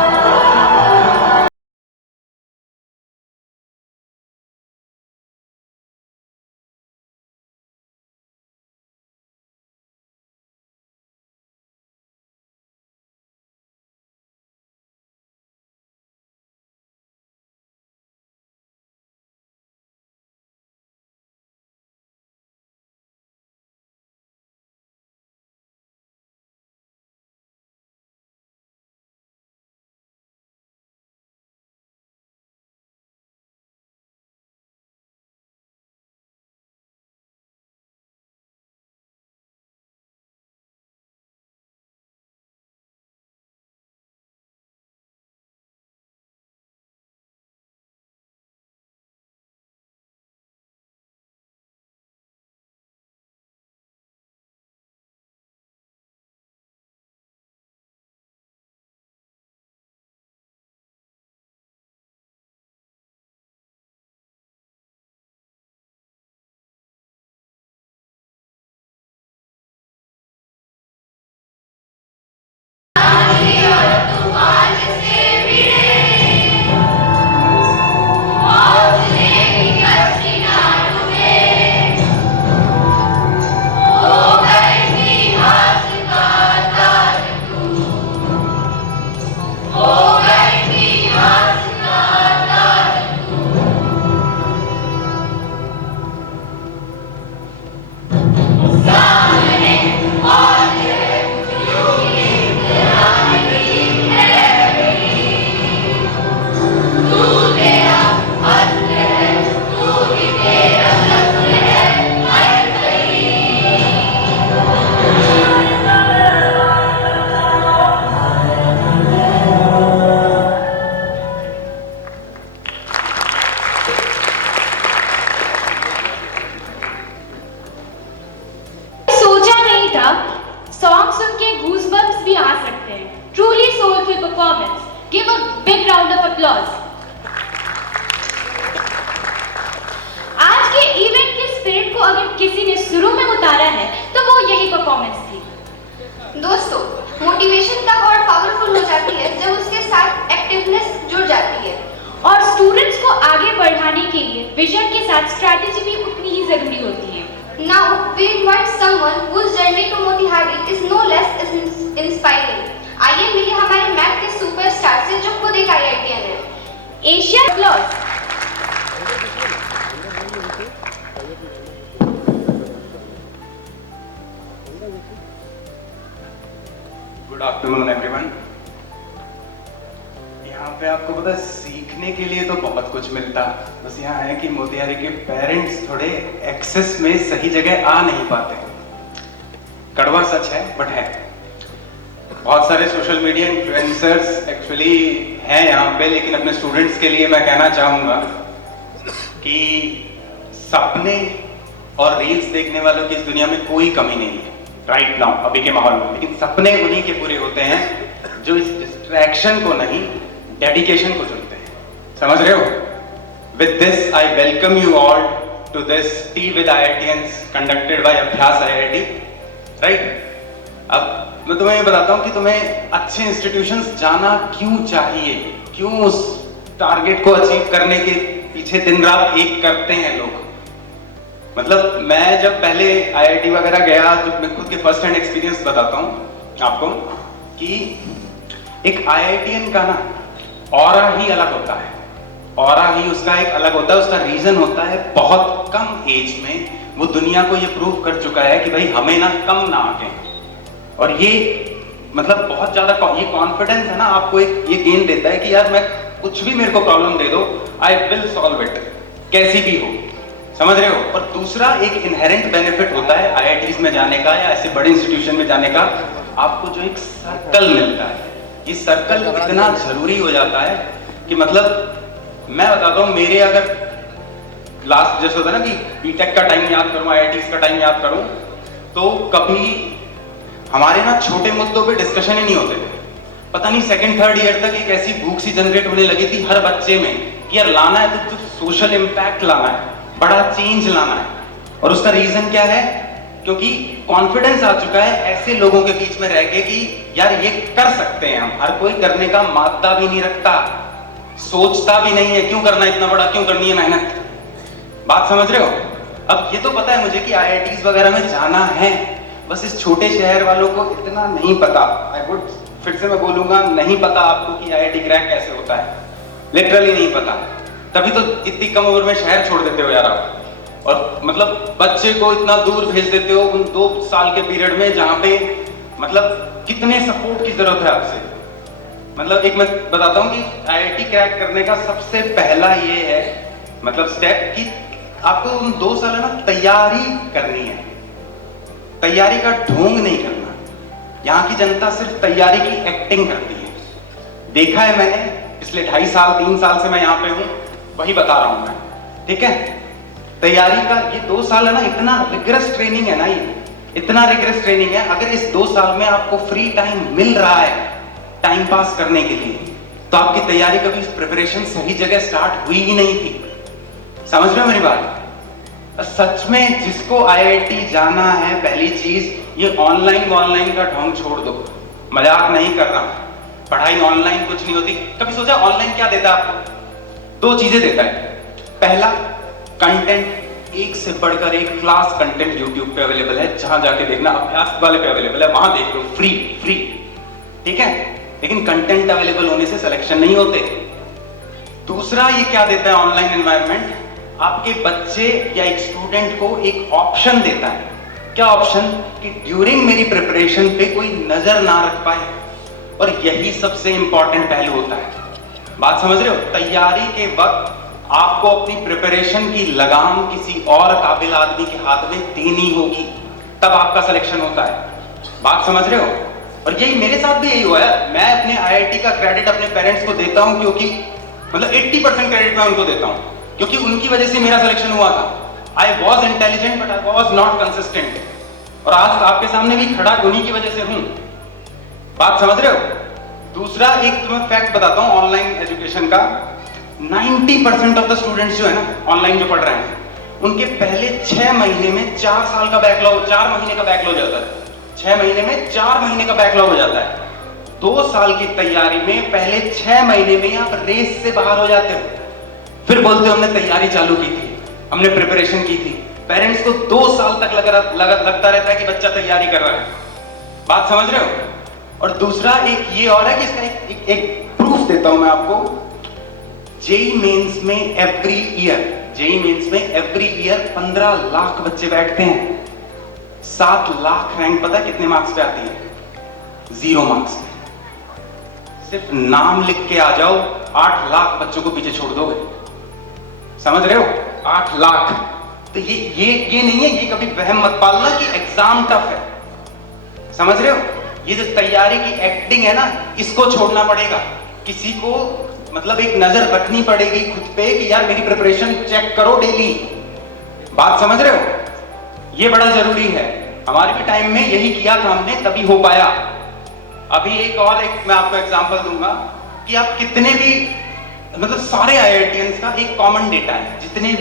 सॉन्ग सुन के गूज़बम्प्स भी आ सकते हैं। Truly soulful performance. Give a big round of applause. आज के इवेंट के स्पिरिट को अगर किसी ने शुरू में उतारा है तो वो यही परफॉर्मेंस थी। दोस्तों, मोटिवेशन तब और पावरफुल हो जाती है जब उसके साथ एक्टिवनेस जुड़ जाती है, और स्टूडेंट्स को आगे बढ़ाने के लिए विजन के साथ स्ट्रैटेजी भी उतनी ही जरूरी होती है। Now we invite someone whose journey to Motihari is no less inspiring. आइए मिलिए हमारे मैथ के सुपरस्टार से जो खुद एक IITian है। Asia clause. Good afternoon everyone. यहाँ पे आपको पता है सीखने के लिए तो बहुत कुछ मिलता, बस यहाँ है कि मोतिहारी के पेरेंट्स थोड़े एक्सेस में सही जगह आ नहीं पाते। कड़वा सच है बट है। बहुत सारे सोशल मीडिया इन्फ्लुएंसर्स एक्चुअली हैं यहाँ पे, लेकिन अपने स्टूडेंट्स के लिए मैं कहना चाहूँगा कि सपने और रील्स देखने वालों की इस दुनिया में कोई कमी नहीं है राइट नाउ, अभी के माहौल में। लेकिन सपने उन्हीं के पूरे होते हैं जो इस डिस्ट्रैक्शन को नहीं, डेडिकेशन को चुनते हैं। समझ रहे हो? With this I welcome you all to this tea with IITians conducted by Abhyas IIT, right? अब मैं तुम्हें ये बताता हूँ कि तुम्हें अच्छे इंस्टीट्यूशंस जाना क्यों चाहिए, क्यों उस टारगेट को अचीव करने के पीछे दिन रात एक करते हैं लोग। मतलब मैं जब पहले IIT वगैरह गया तो मैं खुद के फर्स्ट हैंड एक्सपीरियंस बताता हूँ आपको कि एक IITian का ना ऑरा ही अलग होता है, ऑरा ही उसका एक अलग होता है। उसका रीजन होता है बहुत कम एज में वो दुनिया को ये प्रूव कर चुका है कि भाई हमें ना कम ना आके, और ये मतलब बहुत ज्यादा ये कॉन्फिडेंस है ना आपको एक ये गेन देता है कि यार मैं कुछ भी मेरे को प्रॉब्लम दे दो, आई विल सॉल्व इट, कैसी भी हो। समझ रहे हो? और दूसरा एक इनहेरेंट बेनिफिट होता है IITs में जाने का या ऐसे बड़े इंस्टीट्यूशन में जाने का, आपको जो एक सर्कल मिलता है। ये सर्कल इतना जरूरी हो जाता है कि मतलब मैं बताता हूँ, मेरे अगर लास्ट जैसे होता है ना कि बीटेक का टाइम याद करूँ, IITs का टाइम याद करूँ, तो कभी हमारे ना छोटे मुद्दों पे डिस्कशन ही नहीं होते थे। पता नहीं सेकंड थर्ड ईयर तक एक ऐसी भूख सी जनरेट होने लगी थी हर बच्चे में कि यार लाना है तो सोशल इम्पैक्ट लाना है, बड़ा चेंज लाना है। और उसका रीजन क्या है? क्योंकि कॉन्फिडेंस आ चुका है ऐसे लोगों के बीच में रह के कि यार ये कर सकते हैं हम। हर कोई करने का मादा भी नहीं रखता, सोचता भी नहीं है क्यों करना इतना बड़ा, क्यों करनी है मेहनत। बात समझ रहे हो? अब ये तो पता है मुझे कि IITs वगैरह में जाना है, बस इस छोटे शहर वालों को इतना नहीं पता। आई वुड फिर से मैं बोलूंगा, नहीं पता आपको कि IIT क्रैक कैसे होता है, लिटरली नहीं पता। तभी तो इतनी कम उम्र में शहर छोड़ देते हो यार आप, और मतलब बच्चे को इतना दूर भेज देते हो उन 2 साल के पीरियड में जहाँ पे मतलब कितने सपोर्ट की जरूरत है आपसे। मतलब एक मैं बताता हूँ कि IIT क्रैक करने का सबसे पहला ये है मतलब स्टेप कि आपको उन 2 साल है ना तैयारी करनी है, तैयारी का ढोंग नहीं करना। यहाँ की जनता सिर्फ तैयारी की एक्टिंग करती है, देखा है मैंने पिछले 2.5 साल 3 साल से मैं यहाँ पे हूँ, वही बता रहा हूँ मैं, ठीक है? तैयारी का ये 2 साल है ना, इतना रिगरस ट्रेनिंग है ना, ये इतना रिगरस ट्रेनिंग है। अगर इस 2 साल में आपको फ्री टाइम मिल रहा है टाइम पास करने के लिए, तो आपकी तैयारी कभी प्रिपरेशन सही जगह स्टार्ट हुई ही नहीं थी। समझ रहे हो मेरी बात? सच में जिसको IIT जाना है, पहली चीज ये ऑनलाइन का ढोंग छोड़ दो। मजाक नहीं कर रहा, पढ़ाई ऑनलाइन कुछ नहीं होती। कभी सोचा ऑनलाइन क्या देता है आपको? 2 चीजें देता है। पहला, कंटेंट, एक से बढ़कर एक क्लास कंटेंट YouTube पे अवेलेबल है, जहां जाके देखना, अभ्यास वाले पे अवेलेबल है, वहां देख लो, फ्री, ठीक है? लेकिन कंटेंट अवेलेबल होने से सिलेक्शन नहीं होते। दूसरा ये क्या देता है ऑनलाइन एनवायरनमेंट? आपके बच्चे या एक स्टूडेंट को एक ऑप्शन देता है। क्या ऑप्शन? कि ड्यूरिंग मेरी प्रिपरेशन पे कोई नजर ना रख पाए, और यही सबसे इंपॉर्टेंट पहलू होता है। बात समझ रहे हो? तैयारी के वक्त आपको अपनी प्रिपरेशन की लगाम किसी और काबिल आदमी के हाथ में देनी होगी, तब आपका सिलेक्शन होता है। बात समझ रहे हो? और यही मेरे साथ भी यही हुआ है। मैं अपने IIT का क्रेडिट अपने पेरेंट्स को देता हूं, क्योंकि मतलब 80% क्रेडिट मैं उनको देता हूं, क्योंकि उनकी वजह से मेरा सिलेक्शन हुआ था। I was intelligent but I was not consistent, और आज आपके सामने भी खड़ा उन्हीं की वजह से हूं। बात समझ रहे हो? दूसरा एक तुम्हें फैक्ट बताता हूं ऑनलाइन एजुकेशन का। 90% ऑफ द स्टूडेंट्स जो है ना ऑनलाइन जो पढ़ रहे हैं, उनके पहले 6 महीने में 4 साल का बैकलॉग, 4 महीने का बैकलॉग हो जाता है। 6 महीने में 4 महीने का बैकलॉग हो जाता है। 2 साल की तैयारी में पहले 6 महीने में आप रेस से बाहर हो जाते हो। फिर बोलते हो हमने तैयारी चालू की थी, हमने प्रिपरेशन की थी। पेरेंट्स को 2 साल तक लगता रहता है कि बच्चा तैयारी कर रहा है। बात समझ रहे हो? और दूसरा एक ये और है कि इसका एक प्रूफ देता हूं मैं आपको। जेई मेंस में एवरी ईयर 15 लाख बच्चे बैठते हैं। 7 लाख रैंक पता है कितने मार्क्स पे आती है? 0 मार्क्स पे। सिर्फ नाम लिख के आ जाओ, 8 लाख बच्चों को पीछे छोड़ दोगे। समझ रहे हो? 8 लाख। तो ये नहीं है, ये कभी वहम मत पालना कि एग्जाम टफ है। समझ रहे हो? ये जो तैयारी की एक्टिंग है ना, इसको छोड़ना पड़ेगा। किसी को मतलब एक नजर रखनी पड़ेगी खुद पे कि यार मेरी प्रिपरेशन चेक करो डेली। बात समझ रहे हो? ये बड़ा जरूरी है। हमारे भी टाइम में यही किया था हमने, तभी हो पाया। अभी एक मैं आपको एग्जांपल दूंगा कि आप कितने भी मतलब सारे आईआईटीएंस का एक कॉमन डेटा है। जितने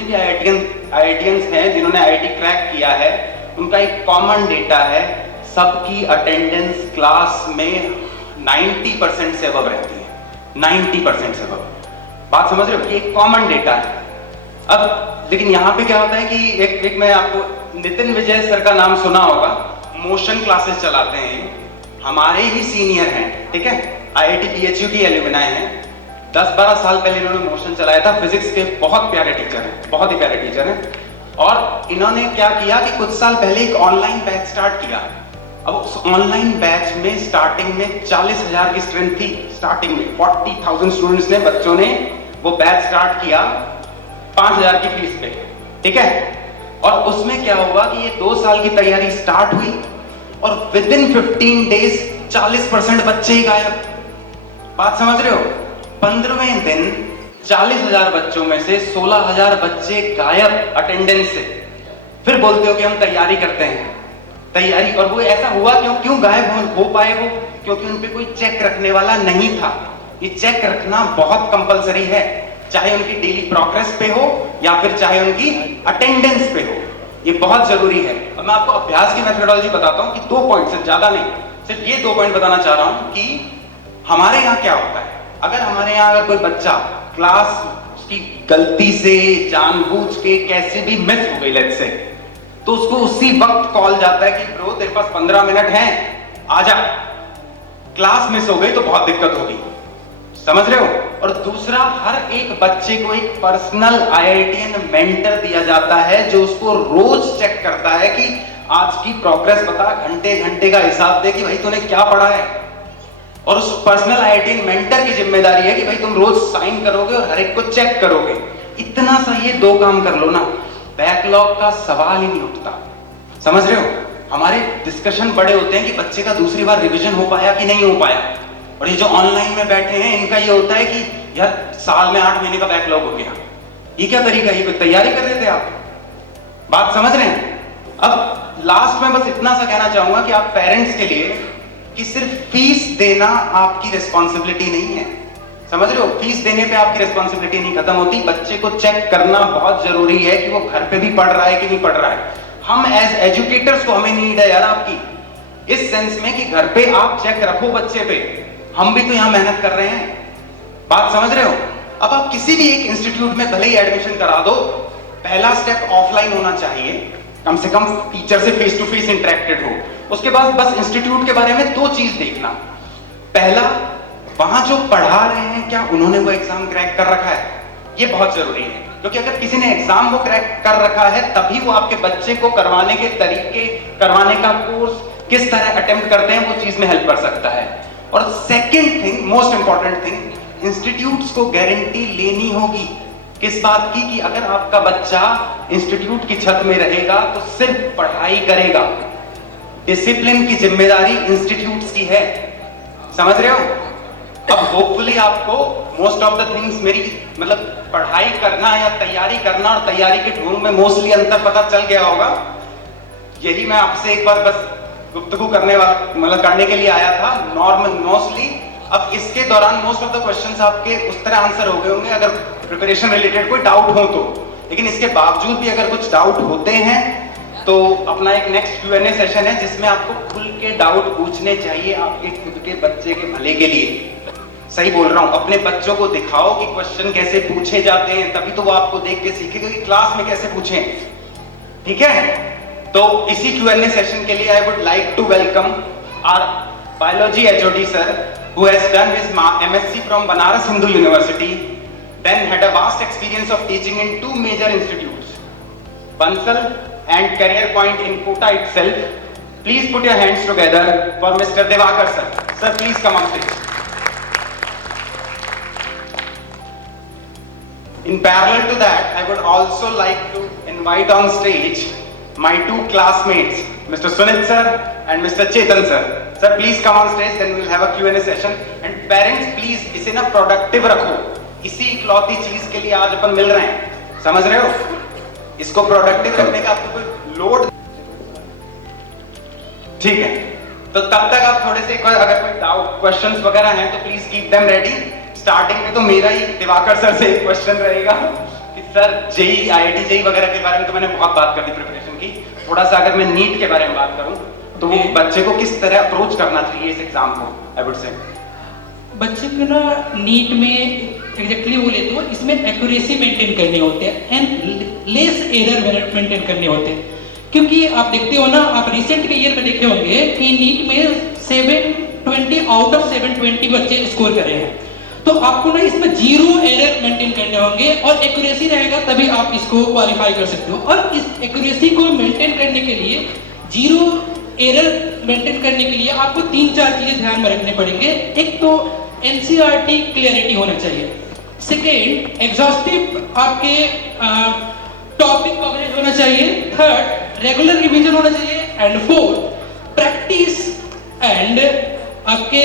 भी आईआईटीएंस हैं जिन्होंने आईआईटी क्रैक किया है, उनका एक कॉमन डेटा है, सबकी अटेंडेंस क्लास में 90% से अबव रहती है। 90% से अबव। बात समझ रहे हो? ये एक कॉमन डेटा है। अब लेकिन यहाँ पे क्या होता है कि एक मैं आपको नितिन विजय सर का नाम सुना होगा, मोशन क्लासेस चलाते हैं, हमारे ही सीनियर हैं, ठीक है, आईआईटी बीएचयू की एल्यूमिनाई हैं। 10-12 साल पहले इन्होंने मोशन चलाया था। फिजिक्स के बहुत प्यारे टीचर हैं, बहुत ही प्यारे टीचर हैं। और इन्होंने क्या किया कि कुछ साल पहले एक ऑनलाइन बैच स्टार्ट किया। अब उस ऑनलाइन बैच में स्टार्टिंग में 40,000 की स्ट्रेंथ थी। स्टार्टिंग में 40,000 स्टूडेंट्स ने, बच्चों ने वो बैच स्टार्ट किया 5,000 की फीस पे, ठीक है। और उसमें क्या हुआ कि ये 2 साल की तैयारी स्टार्ट हुई और विद इन 15 डेज 40% बच्चे ही गायब। बात समझ रहे हो? 15वें दिन 40,000 बच्चों में से 16,000 बच्चे गायब अटेंडेंस से। फिर बोलते हो कि हम तैयारी करते हैं, तैयारी। और वो ऐसा हुआ क्यों गायब हो पाए वो? क्योंकि उन पे कोई चेक रखने वाला नहीं था। ये चेक रखना बहुत कंपलसरी है, चाहे उनकी डेली प्रोग्रेस पे हो या फिर चाहे उनकी अटेंडेंस पे हो। ये बहुत जरूरी है। अब मैं आपको अभ्यास की मेथोडोलॉजी बताता हूँ कि 2 पॉइंट से ज्यादा नहीं, सिर्फ ये 2 पॉइंट बताना चाह रहा हूँ कि हमारे यहाँ क्या होता है। अगर हमारे यहाँ अगर कोई बच्चा क्लास की गलती से जानबूझ के कैसे भी मिस हो गई लेट्स से, तो उसको उसी वक्त कॉल जाता है कि ब्रो तेरे पास 15 मिनट हैं, आजा। क्लास मिस हो गई तो बहुत दिक्कत होगी, समझ रहे हो? और दूसरा, हर एक बच्चे को एक पर्सनल आईआईटीएन मेंटर दिया जाता है जो उसको रोज चेक करता है कि आज की प्रोग्रेस बता, घंटे का हिसाब दे कि भाई तूने क्या पढ़ा है। और उस पर्सनल आईआईटीएन मेंटर की जिम्मेदारी है कि भाई तुम रोज साइन करोगे और हर एक को चेक करोगे। इतना सा ये 2 काम कर लो ना, बैकलॉग का सवाल ही नहीं उठता। समझ रहे हो? हमारे डिस्कशन बड़े होते हैं कि बच्चे का दूसरी बार रिवीजन हो पाया कि नहीं हो पाया। और ये जो ऑनलाइन में बैठे हैं, इनका ये होता है कि यार साल में 8 महीने का बैकलॉग हो गया। ये क्या तरीका है? ये कोई तैयारी कर रहे थे आप? बात समझ रहे हैं? अब लास्ट में बस इतना सा कहना चाहूंगा कि आप पेरेंट्स के लिए कि सिर्फ फीस देना आपकी रिस्पॉन्सिबिलिटी नहीं है। समझ रहे हो? फीस देने पे आपकी रिस्पॉन्सिबिलिटी नहीं खत्म होती। बच्चे को चेक करना बहुत जरूरी है कि वो घर पे भी पढ़ रहा है कि नहीं पढ़ रहा है। हम एज एजुकेटर्स को हमें नीड है यार आपकी, इस सेंस में कि घर पे आप चेक रखो बच्चे पे। हम भी तो यहाँ मेहनत कर रहे हैं। बात समझ रहे हो? अब आप किसी भी एक इंस्टीट्यूट में भले ही एडमिशन करा दो, पहला स्टेप ऑफलाइन होना चाहिए, कम से कम टीचर से फेस टू फेस इंटरेक्टेड हो। उसके बाद बस इंस्टीट्यूट के बारे में 2 चीज देखना। पहला, वहां जो पढ़ा रहे हैं क्या उन्होंने वो एग्जाम क्रैक कर रखा है? ये बहुत जरूरी है, क्योंकि अगर किसी ने एग्जाम वो क्रैक कर रखा है तभी वो आपके बच्चे को करवाने के तरीके, करवाने का कोर्स किस तरह अटेम्प्ट करते हैं वो चीज में हेल्प कर सकता है। और second thing, most important thing, institutes को गारंटी लेनी होगी किस बात की कि अगर आपका बच्चा इंस्टीट्यूट की छत में रहेगा तो सिर्फ पढ़ाई करेगा। डिसिप्लिन की जिम्मेदारी इंस्टीट्यूट्स की है। समझ रहे हो? अब होपफुली आपको मोस्ट ऑफ द थिंग्स, मेरी मतलब पढ़ाई करना या तैयारी करना और तैयारी के ढोंग में मोस्टली अंतर पता चल गया होगा। यही मैं आपसे एक बार बस गुफ्तगू करने के लिए आया था नॉर्मल मोस्टली। अब इसके दौरान मोस्ट ऑफ द क्वेश्चंस आपके उस तरह आंसर हो गए होंगे अगर प्रिपरेशन रिलेटेड कोई डाउट हो तो। लेकिन इसके बावजूद भी अगर कुछ डाउट होते हैं तो अपना एक नेक्स्ट Q&A सेशन है जिसमें आपको खुल के डाउट पूछने चाहिए आपके खुद के बच्चे के भले के लिए। सही बोल रहा हूं, अपने बच्चों को दिखाओ कि क्वेश्चन कैसे पूछे जाते हैं, तभी तो वो आपको देख के सीखेगा कि क्लास में कैसे पूछें। ठीक है? तो इसी Q&A सेशन के लिए I would like to welcome our biology HOD sir, who has done his MSc from Banaras Hindu University, then had a vast experience of teaching in 2 major institutes, Bansal and Career Point in Kota itself. Please put your hands together for Mr. Devakar sir. Sir, please come on stage. In parallel to that, I would also like to invite on stage my 2 classmates, Mr. Sunit sir and Mr. Chetan sir. Sir please come on stage, then will have a Q&A session. And parents please इसे ना productive रखो, इसी इकलौती चीज के लिए आज अपन मिल रहे हैं, समझ रहे हो? इसको प्रोडक्टिव रखने का आपको कोई लोड, ठीक है? तो तब तक आप थोड़े से अगर कोई डाउट क्वेश्चंस वगैरह हैं तो please keep them ready. Starting में तो मेरा ही दिवाकर सर से एक क्वेश्चन रहेगा कि सर जेई IIT जेई वगैरह के बारे में तो मैंने बहुत बात कर दी प्रिपरेशन की, थोड़ा सा अगर मैं नीट के बारे में बात करूं तो वो बच्चे को किस तरह अप्रोच करना चाहिए इस एग्जाम को, आई वुड से। बच्चे को ना नीट में एग्जैक्टली बोले तो इसमें एक्यूरेसी मेंटेन करने होते हैं एंड लेस एरर मेंटेन करने होते हैं, क्योंकि आप देखते हो ना, आप रिसेंट के ईयर में देखे होंगे कि नीट में 720 आउट ऑफ 720 बच्चे स्कोर करे हैं, तो आपको ना इसमें 0 एरर मेंटेन करने होंगे और एक्यूरेसी रहेगा तभी आप इसको क्वालिफाई कर सकते हो। और इस एक्यूरेसी को मेंटेन करने के लिए, 0 एरर मेंटेन करने के लिए आपको 3-4 चीजें ध्यान में रखने पड़ेंगे। एक तो NCERT क्लियरिटी होना चाहिए, सेकेंड एग्जॉस्टिव आपके टॉपिक कवरेज होना चाहिए, थर्ड रेगुलर रिवीजन होना चाहिए, एंड फोर्थ प्रैक्टिस एंड आपके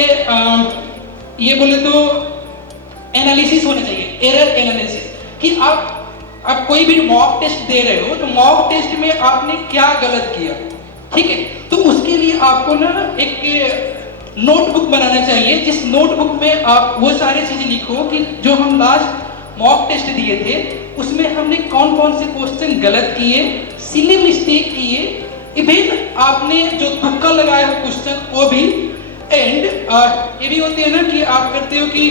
ये बोले तो एनालिसिस होना चाहिए, एरर एनालिसिस, कि आप कोई भी मॉक टेस्ट दे रहे हो तो मॉक टेस्ट में आपने क्या गलत किया, ठीक है? तो उसके लिए आपको ना एक नोटबुक बनाना चाहिए, जिस नोटबुक में आप वो सारी चीजें लिखो कि जो हम लास्ट मॉक टेस्ट दिए थे उसमें हमने कौन कौन से क्वेश्चन गलत किए, सिली मिस्टेक किए, इवन आपने जो तुक्का लगाया हो क्वेश्चन वो भी, एंड ये भी होती है ना कि आप करते हो कि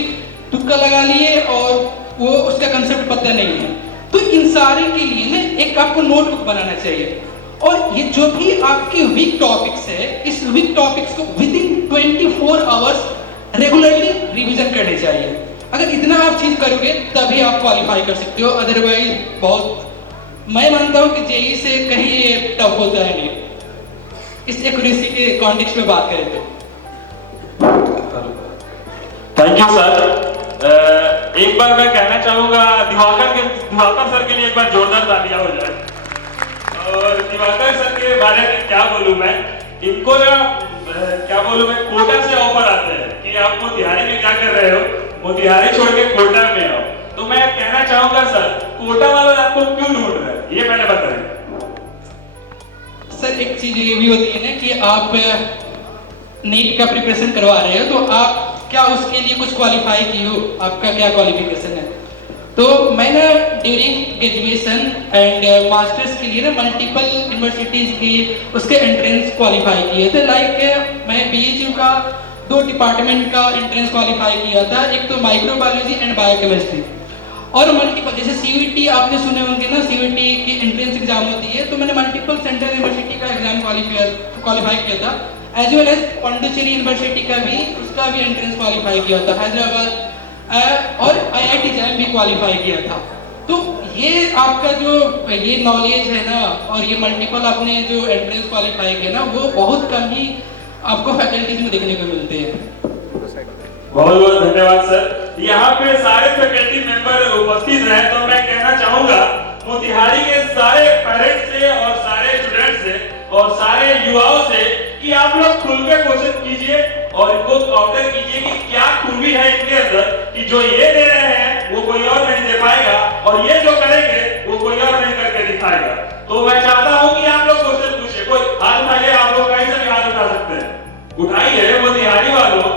तुक्का लगा लिए और वो उसका कंसेप्ट पता नहीं है, तो इन सारे के लिए ना एक आपको नोटबुक बनाना चाहिए। और ये जो भी आपके वीक टॉपिक्स है, इस वीक टॉपिक्स को विदिन 24 आवर्स रेगुलरली रिवीजन करने चाहिए। अगर इतना आप चीज करोगे तभी आप क्वालिफाई कर सकते हो, अदरवाइज बहुत, मैं मानता हूँ कि जेई से कहीं ये टफ होता है नहीं, इस एक्यूरेसी के कॉन्टेक्स्ट में बात करें तो। Thank you sir. एक बार मैं कहना चाहूंगा दिवाकर सर के लिए एक बार जोरदार तालियां हो जाए। और दिवाकर सर के बारे में क्या बोलूं मैं, इनको ना क्या बोलूं मैं, कोटा से ऑफर आते हैं कि आप मोतिहारी में क्या कर रहे हो, मोतिहारी छोड़ के कोटा में आओ। तो मैं कहना चाहूंगा सर, कोटा वाले आपको क्यों ढूंढ रहे हैं, ये पहले बताएं। सर एक चीज ये भी होती है ना कि आप नीट का प्रिपरेशन करवा रहे हो तो आप क्या उसके लिए कुछ क्वालिफाई की हो, आपका क्या क्वालिफिकेशन है? तो मैंने ड्यूरिंग ग्रेजुएशन एंड मास्टर्स के लिए ना मल्टीपल यूनिवर्सिटीज की उसके एंट्रेंस क्वालिफाई किए थे। लाइक मैं BHU का 2 डिपार्टमेंट का एंट्रेंस क्वालिफाई किया था, एक तो माइक्रोबायोलॉजी एंड बायोकेमिस्ट्री, और मल्टीपल जैसे CUET आपने सुने होंगे ना, CUET की एंट्रेंस एग्जाम होती है, तो मैंने मल्टीपल सेंट्रल यूनिवर्सिटी का एग्जाम क्वालिफाई किया था, as well as Pondicherry university का भी, उसका भी एंट्रेंस क्वालिफाई किया था, हैदराबाद और IIT JAM भी क्वालिफाई किया था। तो ये आपका जो ये नॉलेज है ना, और ये मल्टीपल आपने जो एंट्रेंस क्वालिफाई किया ना, वो बहुत कम ही आपको फैकल्टीज में देखने को मिलते हैं। बहुत बहुत धन्यवाद सर। यहाँ पे सारे फैकल्टी मेंबर उपस्थित रहे, तो मैं कहना चाहूंगा मोतिहारी के सारे पेरेंट्स से और सारे स्टूडेंट्स से और सारे युवाओं से कि आप लोग खुल के क्वेश्चन कीजिए और इनको काउंटर कीजिए कि क्या खूबी है इनके अंदर कि जो ये दे रहे हैं वो कोई और नहीं दे पाएगा, और ये जो करेंगे वो कोई और नहीं करके दिखाएगा। तो मैं चाहता हूँ कि आप लोग क्वेश्चन पूछिए, कोई हाथ उठाइए, आप लोग कहीं से भी हाथ उठा सकते हैं, उठाइए। मोतिहारी वालों,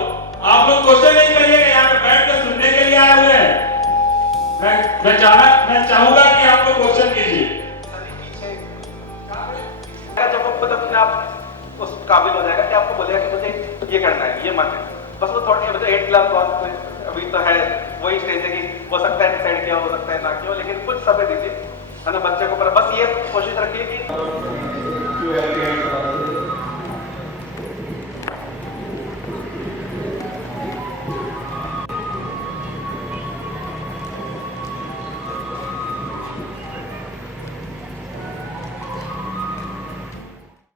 आप लोग क्वेश्चन नहीं करिएगा, यहाँ पे बैठ कर सुनने के लिए आए हुए हैं। मैं चाहूंगा कि आप लोग क्वेश्चन कीजिए। जब वो खुद अपने आप उस काबिल हो जाएगा कि आपको बोलेगा कि मुझे ये करना है, ये मत है, बस वो थोड़ी मतलब 8 क्लास बाद अभी तो है वही स्टेज है कि हो सकता है डिसाइड किया, हो सकता है ना किया, लेकिन कुछ समय दीजिए, है ना बच्चे को। बस ये कोशिश रखिए कि